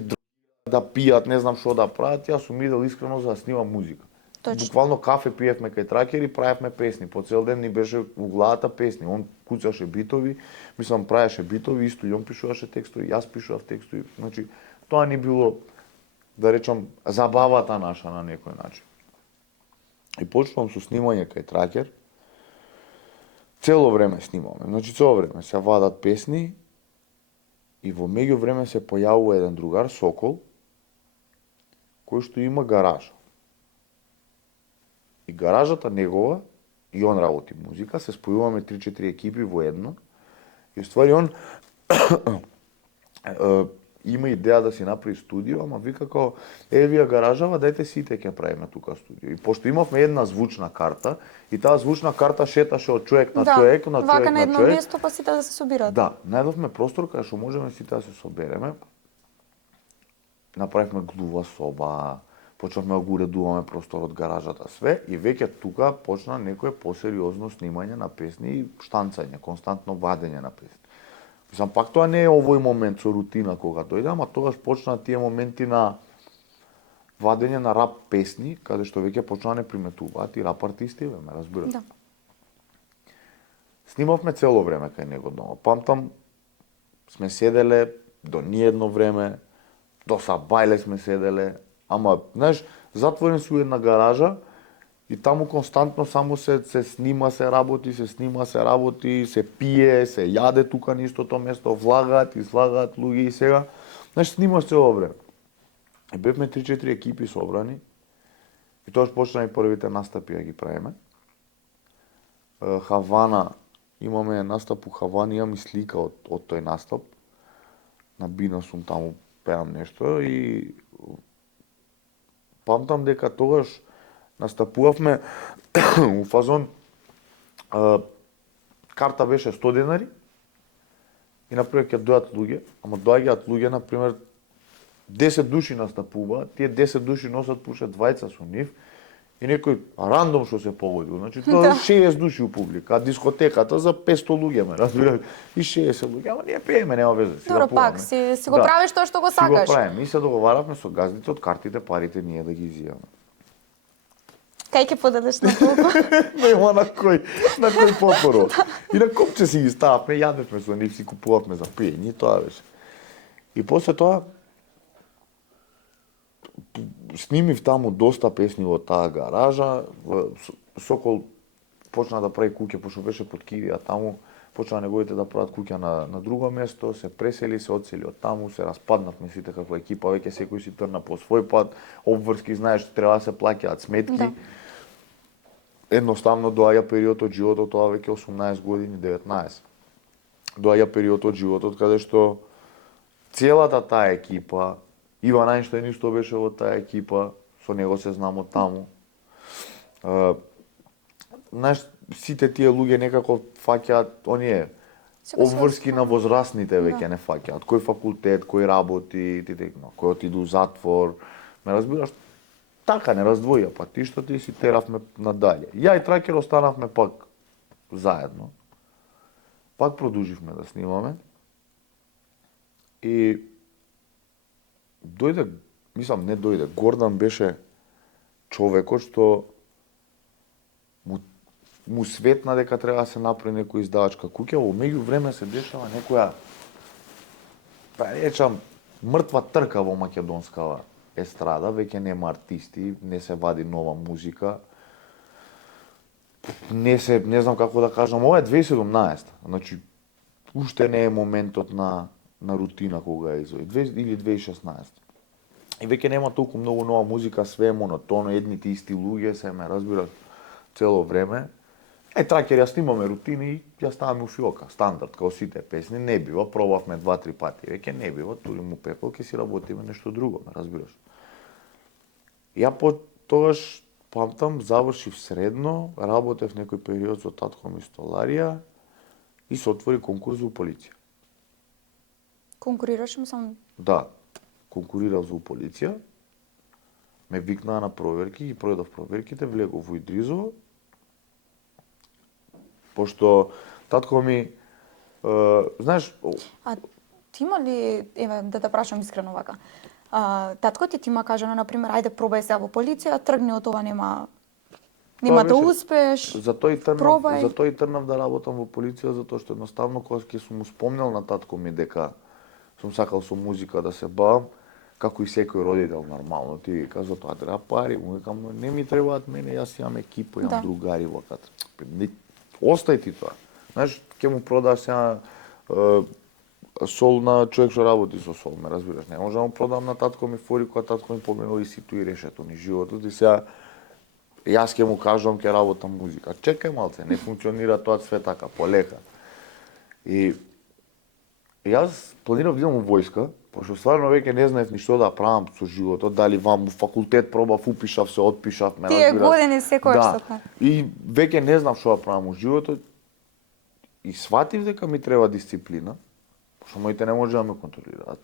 да пијат, не знам што да прават, јас сум идел искрено за да снимам музика. Точно. Буквално кафе пиевме кај тракери, правевме песни, по цел ден ни беше у главата песни, он куцаше битови, мислам правеше битови, исто и он пишуваше текстови, јас пишував текстови, значи тоа ни било да речам забавата наша на некој начин. И почнувам со снимање кај тракер. Цело време снимаме, значи цело време се вадат песни и во меѓувреме се појавува еден другар Сокол кој што има гаража. И гаражата негова, и он работи музика, се спојуваме 3-4 екипи во едно. И ствари он има идеја да си направи студио, ама вика као, вие гаражава, дајте сите ќе правиме тука студио. И пошто имавме една звучна карта, и таа звучна карта шеташе од човек на човек, на човек вака на на едно човек. место, па сите да се собираат. Да, најдовме простор каде што можеме сите да се собереме. Направивме глува соба, почнавме да го уредуваме просторот, гаражата, све, и веќе тука почна некое посериозно снимање на песни и штанцање, константно вадење на песни. Мислам, пак тоа не е овој момент со рутина кога дојде, ама тогаш почна тие моменти на вадење на рап песни, каде што веќе почна да не приметуваат и рап артисти, ме разбираш. Да. Снимавме цело време кај него дома. Памтам, сме седеле до ниедно време, до сабајле сме седеле, ама, знаеш, затворен си у една гаража и таму константно само се снима, се работи, се снима, се работи, се пие, се јаде тука на истото место, влагаат, излагаат луѓе и сега. Знаеш, снимаш цело време. И бевме 3-4 екипи собрани и тоа почна и првите настапи да ги правиме. Хавана, имаме настап у Хавана, имам и слика од тој настап. На бина сум таму, пеам нешто и памтам дека тогаш настапувавме у фазон карта беше 100 денари и например ќе дојат луѓе, ама доаѓаат луѓе, например 10 души настапуваат, тие 10 души носат пуше двајца со нив и некој рандом што се погоди, значи тоа 60 души у публика, а дискотеката за 500 луѓе, ме разбираш, и 60 луѓе, ама ние пееме, нема везе, си Добро, рапуваме. пак си го правиш тоа што го сакаш. Си го правиме, и се договаравме со газдите од картите, парите ние да ги изијаме. Кај ќе поделиш на колку? Нема на кој попоро. И на копче си ги стававме, јадевме со нив, си купувавме за пиење, тоа беше. И после тоа снимив таму доста песни во таа гаража. Сокол почна да прави куќе, пошто беше под кирија таму, почна неговите да прават куќа на друго место, се пресели, се одсели од таму, се распаднавме сите како екипа, веќе секој си тргна по свој пат, обврски, знаеш, треба да се плаќаат сметки. Да. Едноставно доаѓа период од животот, тоа веќе 18 години, 19. Доаѓа период од животот каде што целата таа екипа, Иван Ајнштајн што беше во таа екипа, со него се знамо таму. Знаеш, сите тие луѓе некако фаќаат оние обврски на возрастните веќе не фаќаат. Кој факултет, кој работи, кој отиду у затвор, ме разбираш? Така не раздвоја, па ти што ти си теравме надале. Ја и Тракер останавме пак заедно. Пак продолживме да снимаме. И дојде, мислам не дојде, Гордан беше човекот што му светна дека треба да се направи некоја издавачка куќа, во меѓувреме се дешава некоја, па речам, мртва трка во македонскава естрада, веќе нема артисти, не се вади нова музика. Не знам како да кажам, ова е 2017, значи уште не е моментот на рутина кога е изој, или 2016. И веќе нема толку многу нова музика, све е монотоно, едните исти луѓе се, ме разбираш, цело време. Тракер, ја снимаме рутини и ја ставаме у фиока, стандард, као сите песни, не бива, пробавме 2-3 пати, веќе не бива, тури му пепел, ќе си работиме нешто друго, ме разбираш. Ја тогаш, памтам, завршив средно, работев некој период со татко ми столарија и се отвори конкурс во полиција. Конкурираш му сам? Да, конкурирав за полиција. ме викнаа на проверки, ги пројдов проверките, влегов во Идризово, пошто татко ми, знаеш, А ти има ли, еве, да те прашам искрено вака, татко ти има кажано, например, ајде пробај се во полиција, тргни од ова, нема да беше- успееш, пробај. затоа и тргнав да работам во полиција, затоа што едноставно кога ќе сум му спомнел на татко ми дека сум сакал со музика да се бавам, како и секој родител нормално, ти кажа тоа треба пари, му викам не ми требаат мене, јас имам екипа, имам Да. другари вака. Остај ти тоа. Знаеш, ќе му продаш сега сол на човек што работи со сол, ме разбираш. Не може да му продам на татко ми фори кога татко ми поминал и ситуирешето ни животот и сега јас ќе му кажам ќе работам музика. Чекај малце, не функционира тоа све така, полека. И јас планирав да идам во војска, пошто стварно веќе не знаев ни што да правам со животот, дали вам во факултет пробав, упишав се, отпишав, ме Тие разбираш. години секојаш Да. со тоа. И веќе не знам што да правам во животот. И сватив дека ми треба дисциплина, пошто моите не може да ме контролираат.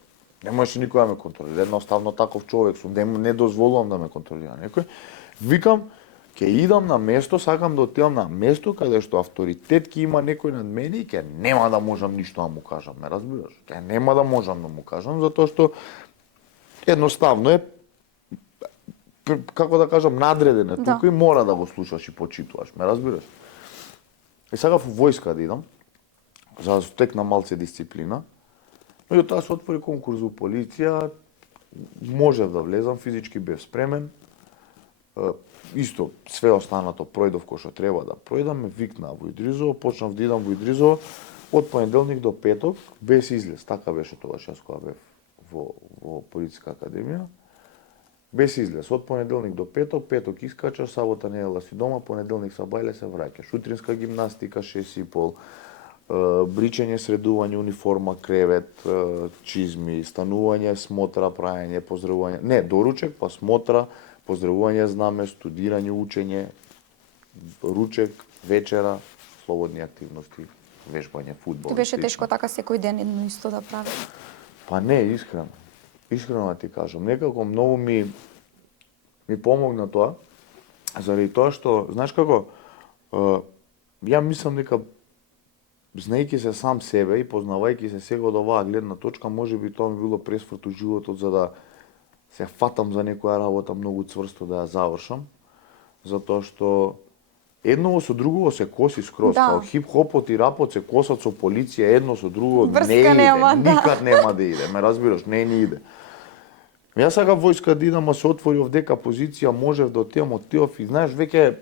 Не можеше никој да ме контролира. Едноставно таков човек сум, не дозволувам да ме контролира некој. Викам, ќе идам на место, сакам да отидам на место каде што авторитет ќе има некој над мене и ќе нема да можам ништо да му кажам, ме разбираш? Ќе нема да можам да му кажам затоа што едноставно е како да кажам надреден е Да. тука и мора да го слушаш и почитуваш, ме разбираш? И сега во војска да идам, за да стекнам малце дисциплина. Меѓутоа се отвори конкурс во полиција, можев да влезам, физички бев спремен. Исто, све останато пројдов кој што треба да пројдам, ме викнаа во Идризово, почнав да идам во Идризово од понеделник до петок, без излез. Така беше тогаш јас кога бев во полициска академија. Без излез, од понеделник до петок, петок искачаш, сабота, недела си дома, понеделник са бајле се враќаш. Утринска гимнастика 6:30, бричење, средување, униформа, кревет, чизми, станување, смотра, прајање, поздравување, не, доручек, па смотра, поздравување, знаме, студирање, учење, ручек, вечера, слободни активности, вежбање, фудбал. Ти беше и тешко така секој ден едно исто да прави. Па не, искрено. Искрено да ти кажам. Некако многу ми помогна тоа, заради тоа што, знаеш како, ја мислам дека знаејќи се сам себе и познавајќи се сега од оваа гледна точка, може би тоа ми било пресврт у животот за да се фатам за некоја работа многу цврсто да ја завршам, затоа што едново со друго се коси скроз, Да. као хип-хопот и рапот се косат со полиција, едно со друго Врска не иде, нема, да. никад нема да иде, ме разбираш, не ни иде. Јас сакав војска да идам, а се отворив дека позиција можев да отидам, отидов и знаеш веќе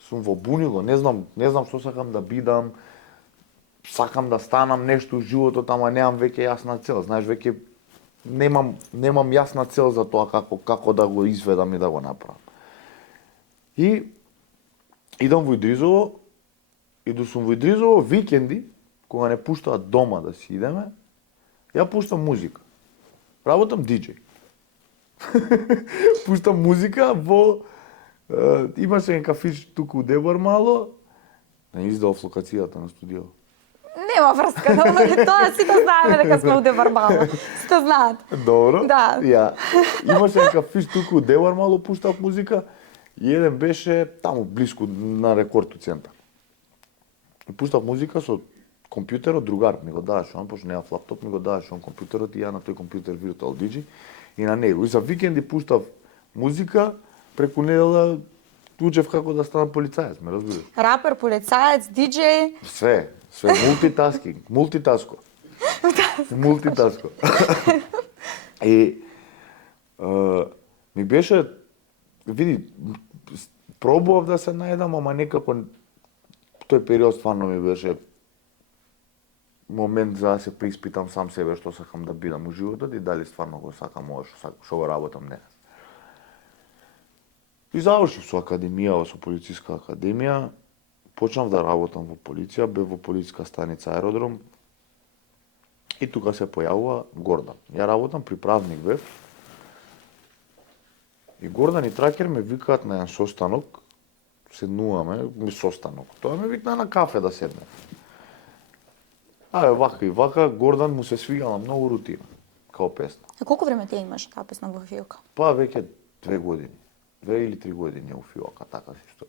сум во бунило, не знам што сакам да бидам, сакам да станам нешто у животот, ама немам веќе јасна цел, знаеш веќе немам јасна цел за тоа како да го изведам и да го направам. И идам во Идризово и да сум во Идризово викенди, кога не пуштаат дома да си идеме, ја пуштам музика. Работам диџеј. Пуштам музика во имаше еден кафич туку у Дебар мало, не издав локацијата на студио. Нема врска, но тоа сите знаеме дека сме у Деварбало. Сите знаат. Добро. Да. Ја имаше еден кафич туку у Дебар мало, пуштав музика и еден беше таму блиску на рекорд центар. И пуштав музика со компјутерот, другар ми го даваше, он пошто немав лаптоп, ми го даваше он компјутерот и ја на тој компјутер Virtual DJ и на него. И за викенди пуштав музика, преку недела учев како да станам полицаец, ме разбираш? Рапер, полицаец, диџеј. Све, мултитаскинг, мултитаско. И ми беше, види, пробував да се најдам, ама некако тој период стварно ми беше момент за да се преиспитам сам себе што сакам да бидам у животот и дали стварно го сакам ова што го работам денес. И завршив со академија, со полициска академија, почнав да работам во полиција, бев во полициска станица Аеродром и тука се појавува Гордан. Ја работам приправник бев и Гордан и Тракер ме викаат на еден состанок, седнуваме, состанок, тоа ме викна на кафе да седне. Вака и вака, Гордан му се свигала многу рутина, као песна. А колку време ти имаш таа песна во филка? Па веќе 2 години. 2 или 3 години у фиока, така си стои.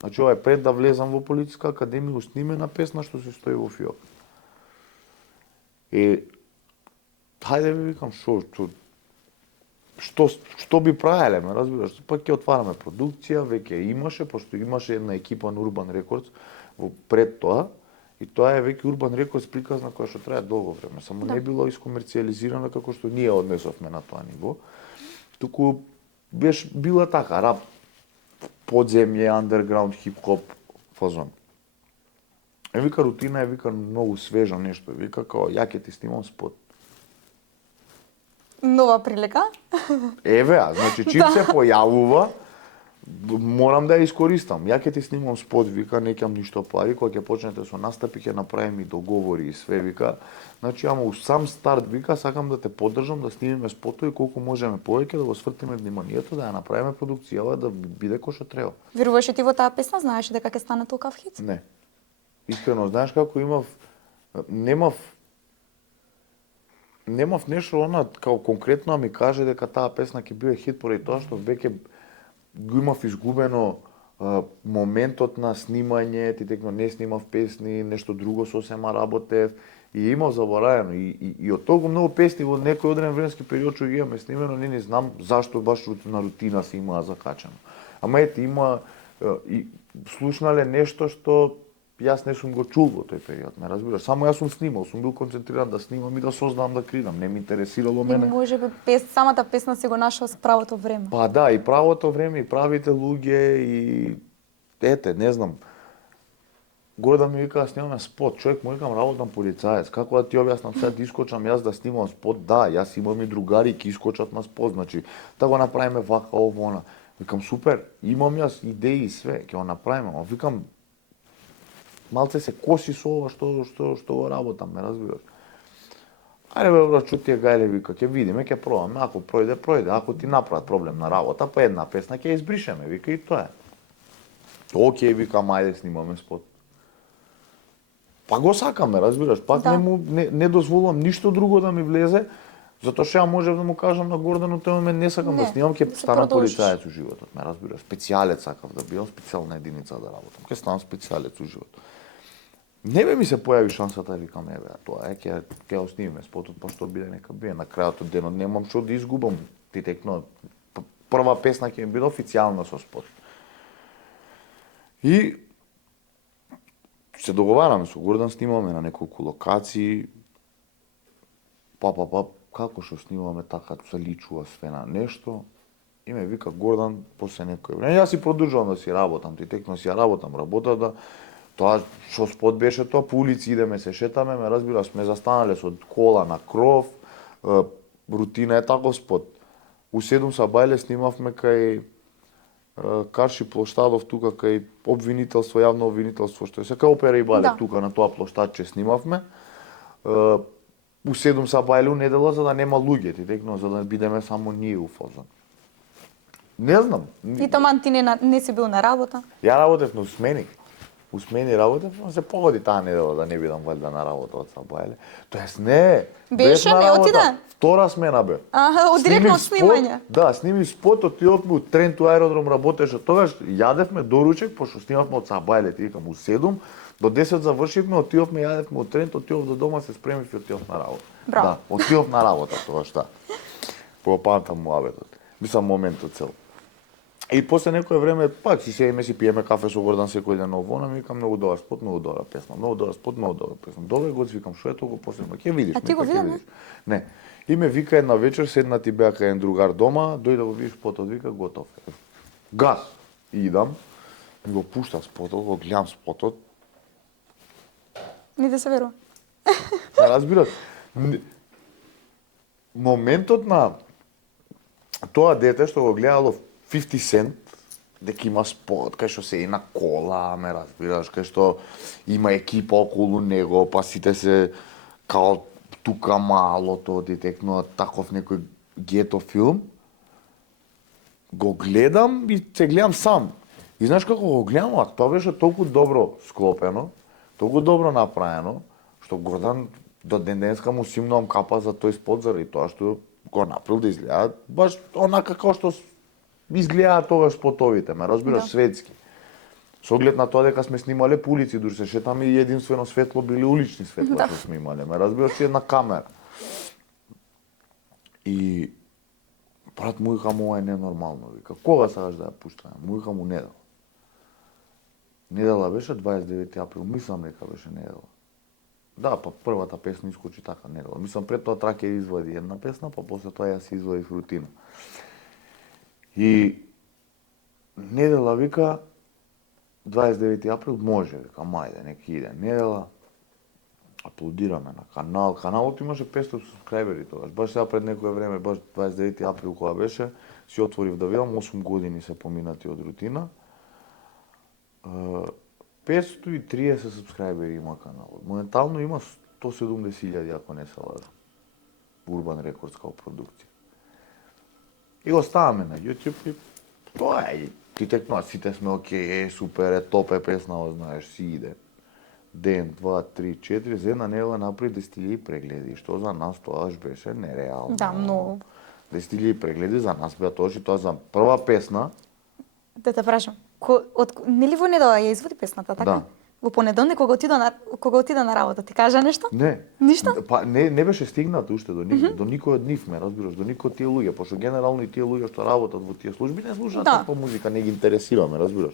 Значи, ова е пред да влезам во Политичка академија, снимена песна што се стои во фиока. Хајде ви викам, што би правеле, ме разбираш, пак ќе отвараме продукција, веќе имаше, пошто имаше една екипа на Urban Records пред тоа, и тоа е веќе Urban Records приказна која што трае долго време, само не било искомерцијализирана како што ние однесовме на тоа ниво, туку била така, рап, подземје, underground, хип-хоп, фазон. Вика рутина е, вика многу свежо нешто, вика као ја ќе ти снимам спот. Нова прилика? Еве, значи чим се појавува, морам да ја искористам. Ја ќе ти снимам спот, вика, не ќам ништо пари, кога ќе почнете со настапи, ќе направиме и договори и све, вика. Значи, ама у сам старт, вика, сакам да те поддржам, да снимиме спотови колку можеме повеќе, да го свртиме вниманието, да ја направиме продукцијава, да биде кој што треба. Веруваше ти во таа песна, знаеш дека ќе стане толкав хит? Не. Искрено, знаеш како немав нешто она као конкретно ми каже дека таа песна ќе биде хит поради тоа што веќе го имав изгубено моментот на снимање, ти текно не снимав песни, нешто друго сосема работев и имав заборавено и од толку многу песни во некој одреден временски период што ги имаме снимено, не знам зашто баш на рутина се имаа закачано. Ама ете има и слушнале нешто што јас не сум го чул во тој период, ме разбираш. Само јас сум снимал, сум бил концентриран да снимам и да создавам, да креирам. Не ме интересирало мене. И може би самата песна си го нашол с правото време. Па да, и правото време, и правите луѓе, и ете, не знам. Горе да ми вика да снимаме спот, човек му викам работам полицаец. Како да ти објаснам сега да искочам јас да снимам спот? Да, јас имам и другари ки искочат на спот, значи да го направиме вака овона. Викам супер, имам јас идеи и све, ќе го направиме, но викам малце се коси со ова што го работам, ме разбираш. Ајде бе, брат, чути гајле, вика, ќе видиме, ќе пробаме, ако пројде, пројде, ако ти направат проблем на работа, па една песна ќе избришеме, вика, и тоа е. Океј, викам, ајде снимаме спот. Па го сакаме, разбираш, пак Да. не дозволувам ништо друго да ми влезе, затоа што ја можев да му кажам на Гордан, тој момент не сакам да Не, снимам, ќе да се станам продолжиш. полицаец у животот, ме разбираш, специјалец сакав да бидам, специјална единица да работам, ќе станам специјалец у животот. Не бе ми се појави шансата, викам, еве, тоа е, ќе го снимиме спотот, па што биде, нека биде, на крајот од денот немам што да изгубам, ти текно, прва песна ќе ми биде официјална со спот. И се договараме со Гордан, снимаме на неколку локации, како што снимаме така, се личува све на нешто, и ме вика Гордан, после некој време, јас си продолжувам да си работам, ти текно си ја работам работата, тоа што спот беше тоа, по улици идеме се шетаме, ме разбираш, сме застанале со кола на кров, рутина е таков спот. У 7 Сабајле снимавме кај Карши плоштадов тука кај обвинителство, јавно обвинителство, што е се кај Опера и балет, Да. тука на тоа плоштадче снимавме. У 7 Сабајле у недела за да нема луѓе, ти текно за да бидеме само ние у фазон. Не знам. И таман ти не си бил на работа? Ја работев на смени. У смени работев, но се погоди таа недела да не бидам валјда на работа од Сабајле. Тоест не. Беше, без на не работа. отиде? Втора смена бе. Од директно од Снимив снимање. спот, да, снимив спот, отидовме у Тренту аеродром, работеше тогаш, јадевме доручек, пошто снимавме од Сабајле, ти викам, у 7, до 10 завршивме, отидовме, јадевме у Трент, отидов до дома, се спремив и отидов на работа. Браво. Да, отидов на работа тогаш, да. По памтам муабетот. Мислам моментот цел. И после некое време пак си седиме си пиеме кафе со Гордан секој ден овона, ми викам многу добар спот, многу добра песна, многу добар спот, многу добра песна. Добре го викам што е толку посебно, ќе видиш. А ти го нека ќе виде, не? видиш. Не. И ме вика една вечер, седнати беа кај еден другар дома, дојде да го видиш спотот, вика готов. Газ. И идам, ми го пушта спотот, го гледам спотот. Ни да се верува. Не разбираш. Моментот на тоа дете што го гледало 50 Cent, дека има спот, кај што се е на кола, ме разбираш, кај што има екипа околу него, па сите се као тука малото, ти текно таков некој гето филм, го гледам и се гледам сам. И знаеш како го гледам, а тоа беше толку добро склопено, толку добро направено, што Гордан до ден денеска му симнувам капа за тој спот заради тоа што го направил да изгледа баш онака како што изгледаат тогаш спотовите, ме разбираш, Да. светски. Со оглед на тоа дека сме снимале по улици, дури се шетаме и единствено светло били улични светла Да. што сме имале, ме разбираш, и една камера. И брат му викам, ова е ненормално, вика. Кога сакаш да ја пуштаме? Му викам у недела. Недела беше 29 април, мислам дека беше недела. Да, па првата песна искочи така недела. Мислам пред тоа Тракер извади една песна, па после тоа ја се извадив рутина. И недела вика 29 април може, вика, мајде, нека иде. Недела аплодираме на канал. Каналот имаше 500 субскрајбери тогаш. Баш сега пред некое време, баш 29 април кога беше, си отворив да видам, 8 години се поминати од рутина. 530 субскрајбери има каналот. Моментално има 170.000, ако не се лажам. Urban Records као продукција. И го ставаме на YouTube и тоа е. Ти текнува, сите сме окей, супер, топ е песна, знаеш, си иде. Ден, 2, 3, 4, за една недела направи 10.000 прегледи, што за нас тоаш беше нереално. Да, многу. 10.000 прегледи за нас беа тоа, тоа за прва песна. Да те прашам, нели во недела ја извади песната, така? Да. Во понеделник кога отида на работа, ти кажа нешто? Не. Ништо? Па не беше стигнат уште до до никој од нив, ме разбираш, до никој од тие луѓе, пошто генерално и тие луѓе што работат во тие служби не слушаат Да. таква музика, не ги интересира, ме разбираш.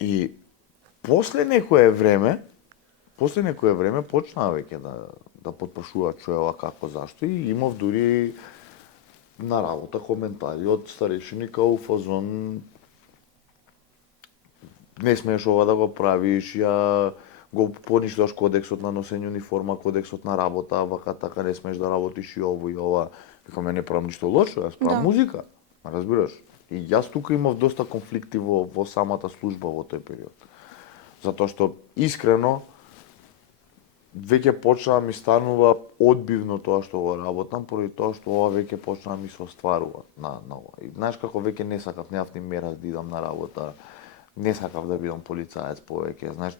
И после некое време почнаа веќе да потпрашуваат што е ова, како, зашто, и имав дури на работа коментари од старешини као фазон не смееш ова да го правиш, ја го поништуваш кодексот на носење униформа, кодексот на работа, вака така не смееш да работиш и ово и ова. Викам, не правам ништо лошо, јас правам Да. музика, разбираш? И јас тука имав доста конфликти во самата служба во тој период. Затоа што искрено веќе почна да ми станува одбивно тоа што го работам, поради тоа што ова веќе почна да ми се остварува на ова. И знаеш како веќе не сакав, немав ни мерак да идам на работа, не сакав да бидам полицаец повеќе, знаеш.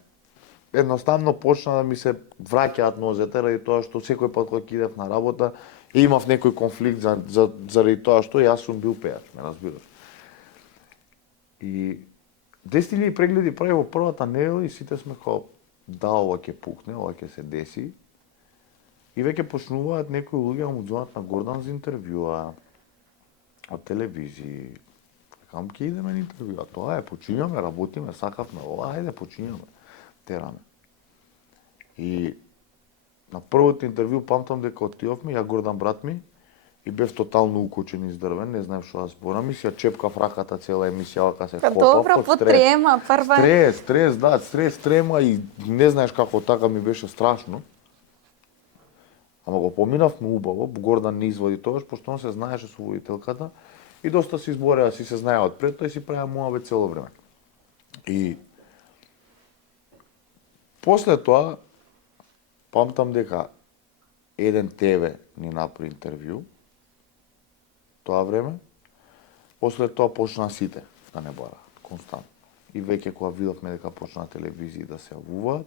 Едноставно почна да ми се враќаат нозете ради тоа што секој пат кога ќе идев на работа имав некој конфликт заради тоа што јас сум бил пејач, ме разбираш. И 10.000 прегледи прави во првата недела и сите сме као да, ова ќе пукне, ова ќе се деси. И веќе почнуваат некои луѓе да му звонат на Гордан за интервјуа од телевизии. Викам, ќе идеме на интервјуа. Тоа е, почињаме, работиме, сакавме ова, ајде почињаме. Тераме. И на првото интервју памтам дека отидовме, ја Гордан брат ми, и бев тотално укочен и издрвен, не знаев што да зборам, и си ја чепкав раката цела емисија, кога се Па вкопав добро, од по стрес. трема, прва. Стрес, трема и не знаеш како така ми беше страшно. Ама го поминавме убаво, Гордан не извади тогаш, пошто он се знаеше со водителката и доста се избореа, си се знаеа од пред, тој си правеа муабет цело време. И после тоа, памтам дека еден ТВ ни направи интервју, тоа време, после тоа почнаа сите да не бараат, константно. И веќе кога видовме дека почнаа телевизии да се јавуваат,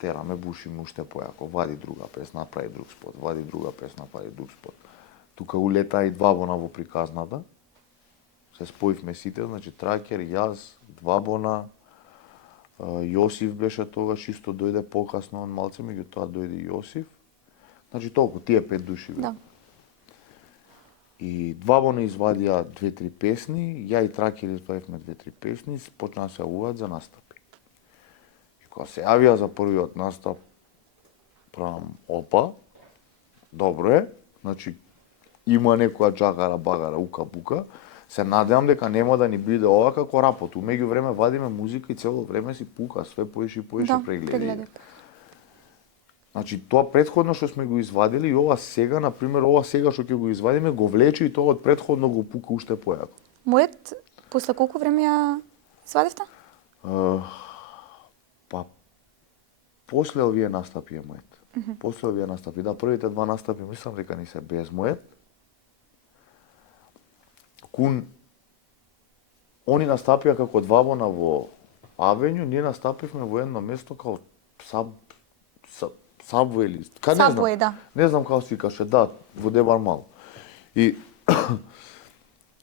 тераме, бушиме уште појако, вади друга песна, прави друг спот, вади друга песна, прави друг спот. Тука улета и Двабона во приказната, се споивме сите, значи Тракер, јас, Двабона, Јосиф беше тогаш, исто дојде покасно, он малце, меѓутоа дојде Јосиф. Значи толку, тие 5 души бе. Да. И Двабона извадија 2-3 песни, ја и Тракер извадивме 2-3 песни, почнаа да се јавуваат за настапи. И кога се јавија за првиот настап, правам, опа, добро е, значи има некоја джагара, багара, ука-бука, се надевам дека нема да ни биде ова како рапот. У меѓувреме вадиме музика и цело време си пука, све поише и поише Да, прегледи. прегледи. Значи тоа претходно што сме го извадили и ова сега, на пример, ова сега што ќе го извадиме, го влече и тоа од претходно го пука уште појако. Мојот, после колку време ја свадевте? Па после овие настапи е мојот. После овие настапи, да, првите 2 настапи мислам дека ни се без мојот. Кун они настапија како Двабона во Авењу, ние настапивме во едно место као Сабве или не знам. Subway, да. Не знам како се викаше, да, во Дебар мал. И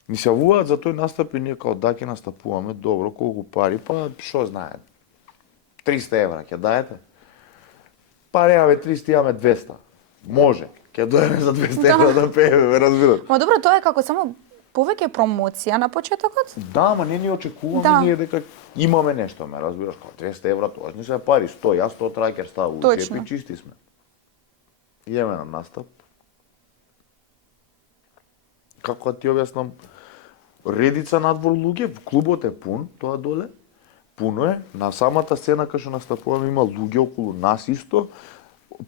ни се јавуваат за тој настап и ние као да ќе настапуваме, добро, колку пари, па што знаете, 300 евра ќе даете? Па немаме 300, имаме 200. Може, ќе дојдеме за 200 евра да пееме, ме разбираш? Ма добро, тоа е како само повеќе промоција на почетокот. Да, ама не ни очекуваме Да. ние дека имаме нешто, ме разбираш, како 200 евра, тоа не се пари, 100, јас 100 тракер ставам у Точно. джеп и чисти сме. Идеме на настап. Како да ти објаснам, редица надвор луѓе, клубот е пун, тоа доле, пуно е, на самата сцена кај што настапуваме има луѓе околу нас исто,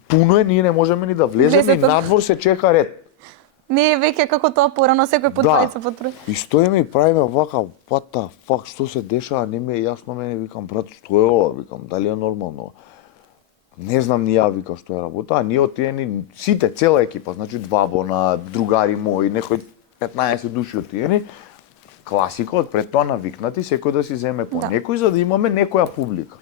пуно е, ние не можеме ни да влеземе и Влезете. надвор се чека ред. Не е веќе како тоа порано, секој по двајца по трој. И стоиме и правиме вака, what the fuck, што се дешава, не ми е јасно мене, викам, брат, што е ова, викам, дали е нормално? Не знам ни ја, вика, што е работа, а ние отиени, сите, цела екипа, значи Двабона, другари мои, некои 15 души отиени, класика, од пред тоа навикнати, секој да си земе по Да. некој, за да имаме некоја публика.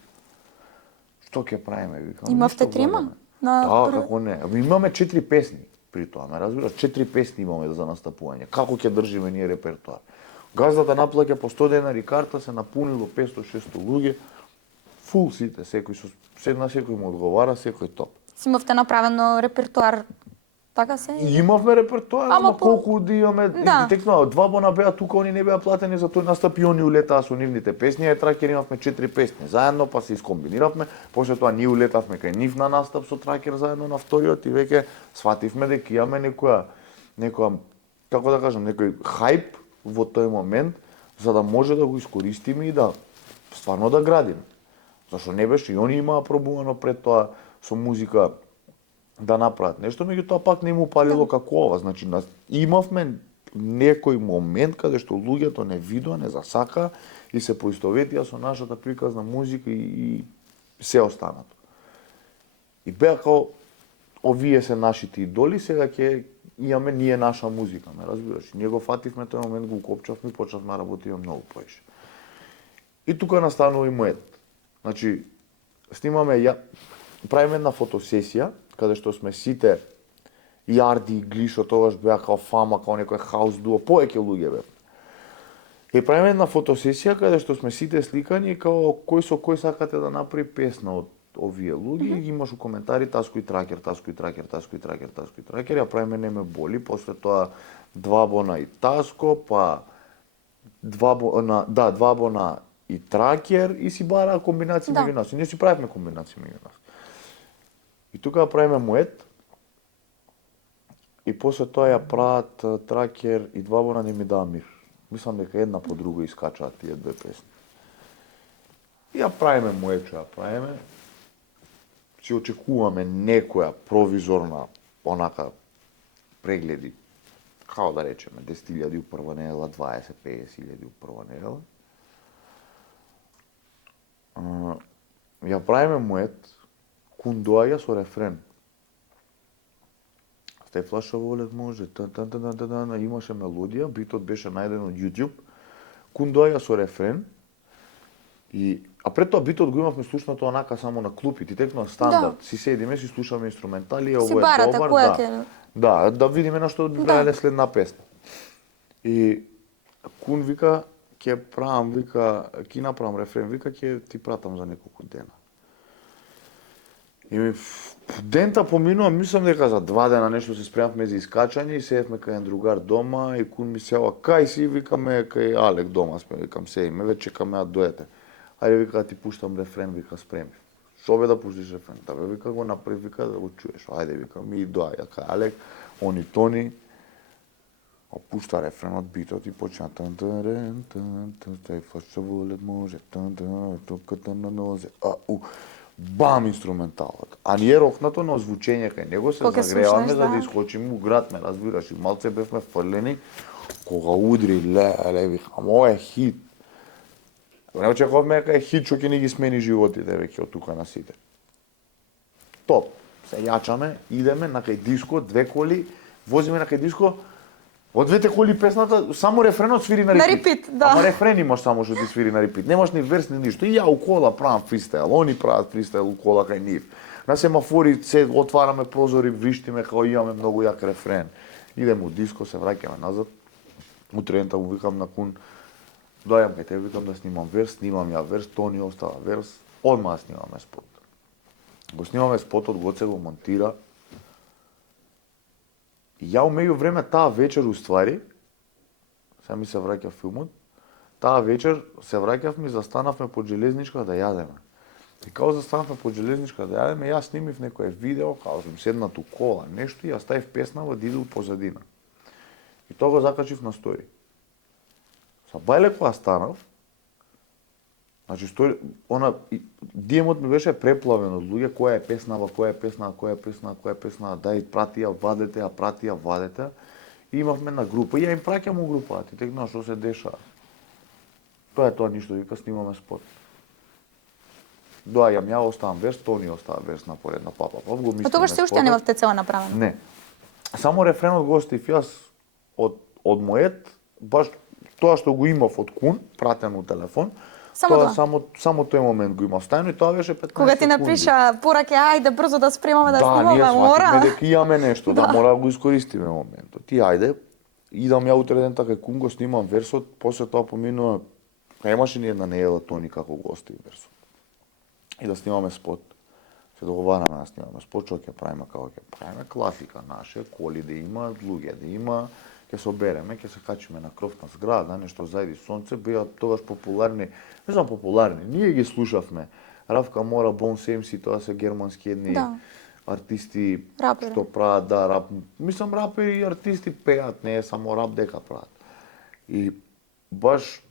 Што ќе правиме, викам? Имавте ништо, трима? гледаме. На Да, прв- како не. Имаме 4 песни при тоа, ме разбираш? 4 песни имаме за настапување. Како ќе држиме ние репертоар? Газдата наплаќа по 100 денари карта, се напунило 500-600 луѓе. Фул сите, секој со седна, секој му одговара, секој топ. Си имавте направено репертоар, така се? И имавме репертоар, Ама ама по- колку да имаме, Да. текно, Двабона беа тука, они не беа платени за тој настап и они улетаа со нивните песни, а Тракер имавме 4 песни заедно, па се искомбиниравме, после тоа ние улетавме кај нив на настап со Тракер заедно на вториот и веќе свативме дека имаме некоја, како да кажам, некој хајп во тој момент, за да може да го искористиме и да стварно да градиме. Зашто не беше и они имаа пробувано пред тоа со музика да направат нешто, меѓутоа пак не му палило како ова. Значи, имавме некој момент каде што луѓето не видоа, не засака и се поистоветија со нашата приказна музика и се останато. И беа као, овие се нашите идоли, сега ќе имаме ние наша музика, ме разбираш? Ние го фативме тој момент, го копчавме и почнавме да работиме многу поише. И тука настанува и мојот. Значи, снимаме, правиме една фотосесија, каде што сме сите Јарди и Глишо, тогаш беа као фама, као некој хаус дуо, повеќе луѓе беа. И правиме една фотосесија каде што сме сите сликани као кој со кој сакате да направи песна од овие луѓе и имаш у коментари Таско и Тракер, Таско и Тракер, Таско и Тракер, Таско и Тракер, ја правиме Не ме боли, после тоа Двабона и Таско, па Двабона и Тракер и си бараа комбинации меѓу нас. И ние си правиме комбинации меѓу нас. И тука ја правиме моет. И после тоа ја прават Тракер и Двабона Не ми даа мир. Мислам дека една по друга искачаат тие две песни. И ја правиме моет, што ја правиме. Си очекуваме некоја провизорна онака прегледи, како да речеме, 10.000 у прва недела, 20-50.000 у прва недела. Ја правиме моет, кун доаѓа со рефрен. Стефлаша волет може, имаше мелодија, битот беше најден од YouTube. Кун доаѓа со рефрен, а пред тоа битот го имавме слушнато онака само на клуп и ти текнува стандард. Да. Си седиме, си слушаме инструментали, Си ово е барате добар, која да. ќе... Да видиме на што влијае следна песна. И Кун вика, ќе правам, вика, ќе направам рефрен, вика, ќе ти пратам за неколку дена. И дента поминува, мислам дека за 2 дена нешто се спремавме за искачање и седевме кај еден другар дома и Кун ми се јава, кај си, викаме, кај Алек дома сме, викам, седиме, веќе чекаме да дојдете. Ајде, вика, да ти пуштам рефрен, вика, спреми. Шо бе да пуштиш рефрен? Да бе, вика, го направи, вика, да го чуеш. Ајде, вика, ми доаѓа кај Алек, они Тони, опушта рефренот, битот и почна тај флаша волет може, токата на нозе, бам инструменталот. А ние рокнато на озвучење кај него се Кога загреваме слушнеш, за да да. искочиме у град, ме разбираш, и малце бевме фрлени, кога удри, ле, викам, ова е хит. Не очекувавме дека е хит што ќе ни ги смени животите веќе од тука на сите. Топ. Се јачаме, идеме на кај диско, 2 коли, возиме на кај диско, од двете коли песната, само рефренот свири на репит. На репит, да. Ама рефрен имаш само што ти свири на репит. Немаш ни верс ни ништо. И ја у кола правам фристайл, они прават фристайл у кола кај нив. На семафори се отвараме прозори, вриштиме како имаме многу јак рефрен. Идеме у диско, се враќаме назад. Утрената го викам на Кун, доаѓам кај тебе, викам да снимам верс, снимам ја верс, Тони остава верс, одма снимаме спот. Го снимаме спотот, Гоце го монтира. И ја умеѓу време таа вечер уствари, сега ми се враќа филмот, таа вечер се враќавме и застанавме под железничка да јадеме. И као застанавме под железничка да јадеме, јас снимив некое видео, као сум седнат у кола, нешто, и ја ставив песнава да иде у позадина. И тоа го закачив на стори. Са бајле кога станав, значи стори, диемот ми беше преплавен од луѓе, која е песнава, дај прати ја, вадете, и имавме на група, и ја им праќам у група, ти текна што се дешава. Тоа е тоа ништо, вика, снимаме спот. Доаѓам ја, оставам верс, Тони остава верс на поредна папа. Го мислиме. А тогаш се уште немавте цела направено? Не. Само рефренот го оставив јас од моет, баш тоа што го имав од Кун, пратен у телефон. Само тоа тоа? само тој момент го имав стајно и тоа беше 15 Кога ти секунди. напиша пораке, ајде брзо да спремаме да снимаме, ние мора. свативме дека имаме нешто, да мора да го искористиме моментот. Ти ајде, идам ја утре ден така Кун го снимам версот, после тоа поминува, имаше ни една неделя Тони како го остави версот. И да снимаме спот. Се договараме да снимаме спот, што ќе правиме, како ќе правиме, класика наше, коли да има, луѓе да има, ќе се обереме, ќе се качиме на кров на зграда, нешто зајди сонце, беа тогаш популарни, не знам популарни, ние ги слушавме. Равка Мора, Бон Семси, тоа се германски едни артисти Рапери. што прават, рап. Мислам, рапери и артисти пеат, не е само рап дека прават. И баш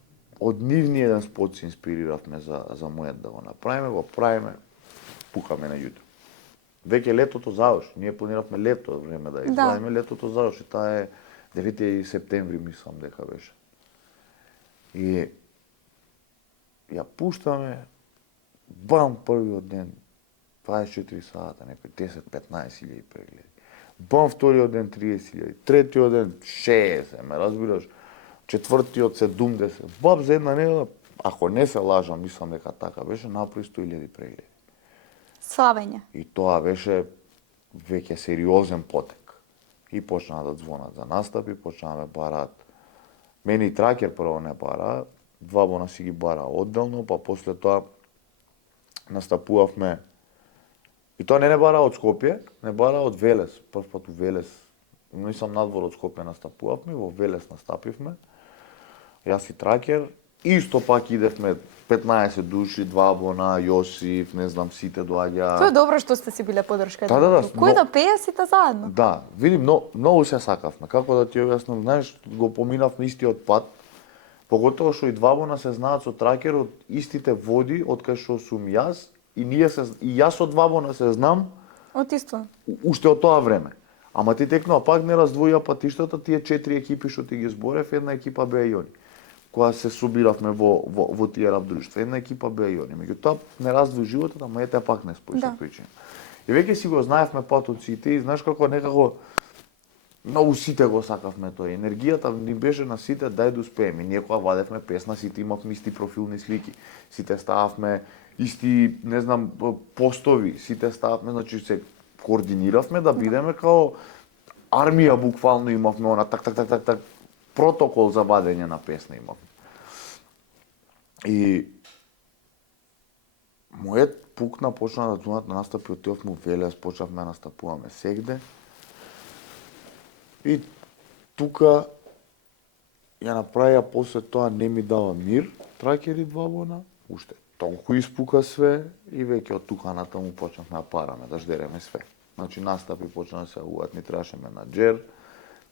од нивни еден спот се инспириравме за мојот да го направиме, го правиме, пукаме на YouTube. Веќе летото заврши, ние планиравме лето време да извадиме, летото заврши, таа е 9 септември, мислам дека беше. И ја пуштаме, бам, првиот ден, 24 сата, некои 10-15 илјади прегледи. Бам, вториот ден 30 илјади, третиот ден 60, ме разбираш, четвртиот 70. Баб за една недела, ако не се лажам, мислам дека така беше, направи 100 илјади прегледи. Славење. И тоа беше веќе сериозен потек. И почнаа да звонат за настапи, почнаа да бараат. Мене и Тракер прво не бара, два бона си ги бара одделно, па после тоа настапувавме. И тоа не бара од Скопје, не бара од Велес. Прв пат у Велес, мислам надвор од Скопје настапувавме, во Велес настапивме. Јас и Тракер, исто пак идевме 15 души, два бона, Јосиф, не знам, сите доаѓа. Тоа е добро што сте си биле подршка. Да. Кој да пее сите заедно? Да, види, многу се сакавме. Како да ти објаснам, знаеш, го поминавме истиот пат, поготово што и два бона се знаат со Тракер од истите води, од кај што сум јас, и јас од два бона се знам Од исто. уште од тоа време. Ама ти текнува пак не раздвоја патиштата, тие 4 екипи што ти ги зборев, една екипа беа и они. Кога се собиравме во тие рап друштва, една екипа беа и они. Меѓутоа не раздвои животот, ама ете пак не спои се причина. И веќе си го знаевме патот сите и знаеш како некако многу сите го сакавме тоа. Енергијата ни беше на сите дај да успееме. Ние кога вадевме песна, сите имавме исти профилни слики. Сите стававме исти, не знам, постови, сите стававме, значи се координиравме да бидеме као армија, буквално имавме она так протокол за вадење на песна имавме. И мојот пукна, почна да звонат на настапи, отидовме у Велес, почнавме да настапуваме сегде. И тука ја направија после тоа не ми дава мир, Тракер и два бона, уште толку испука све и веќе од тука натаму почнавме да параме, да ждереме све. Значи настапи почна да се јавуваат, ни требаше менаџер,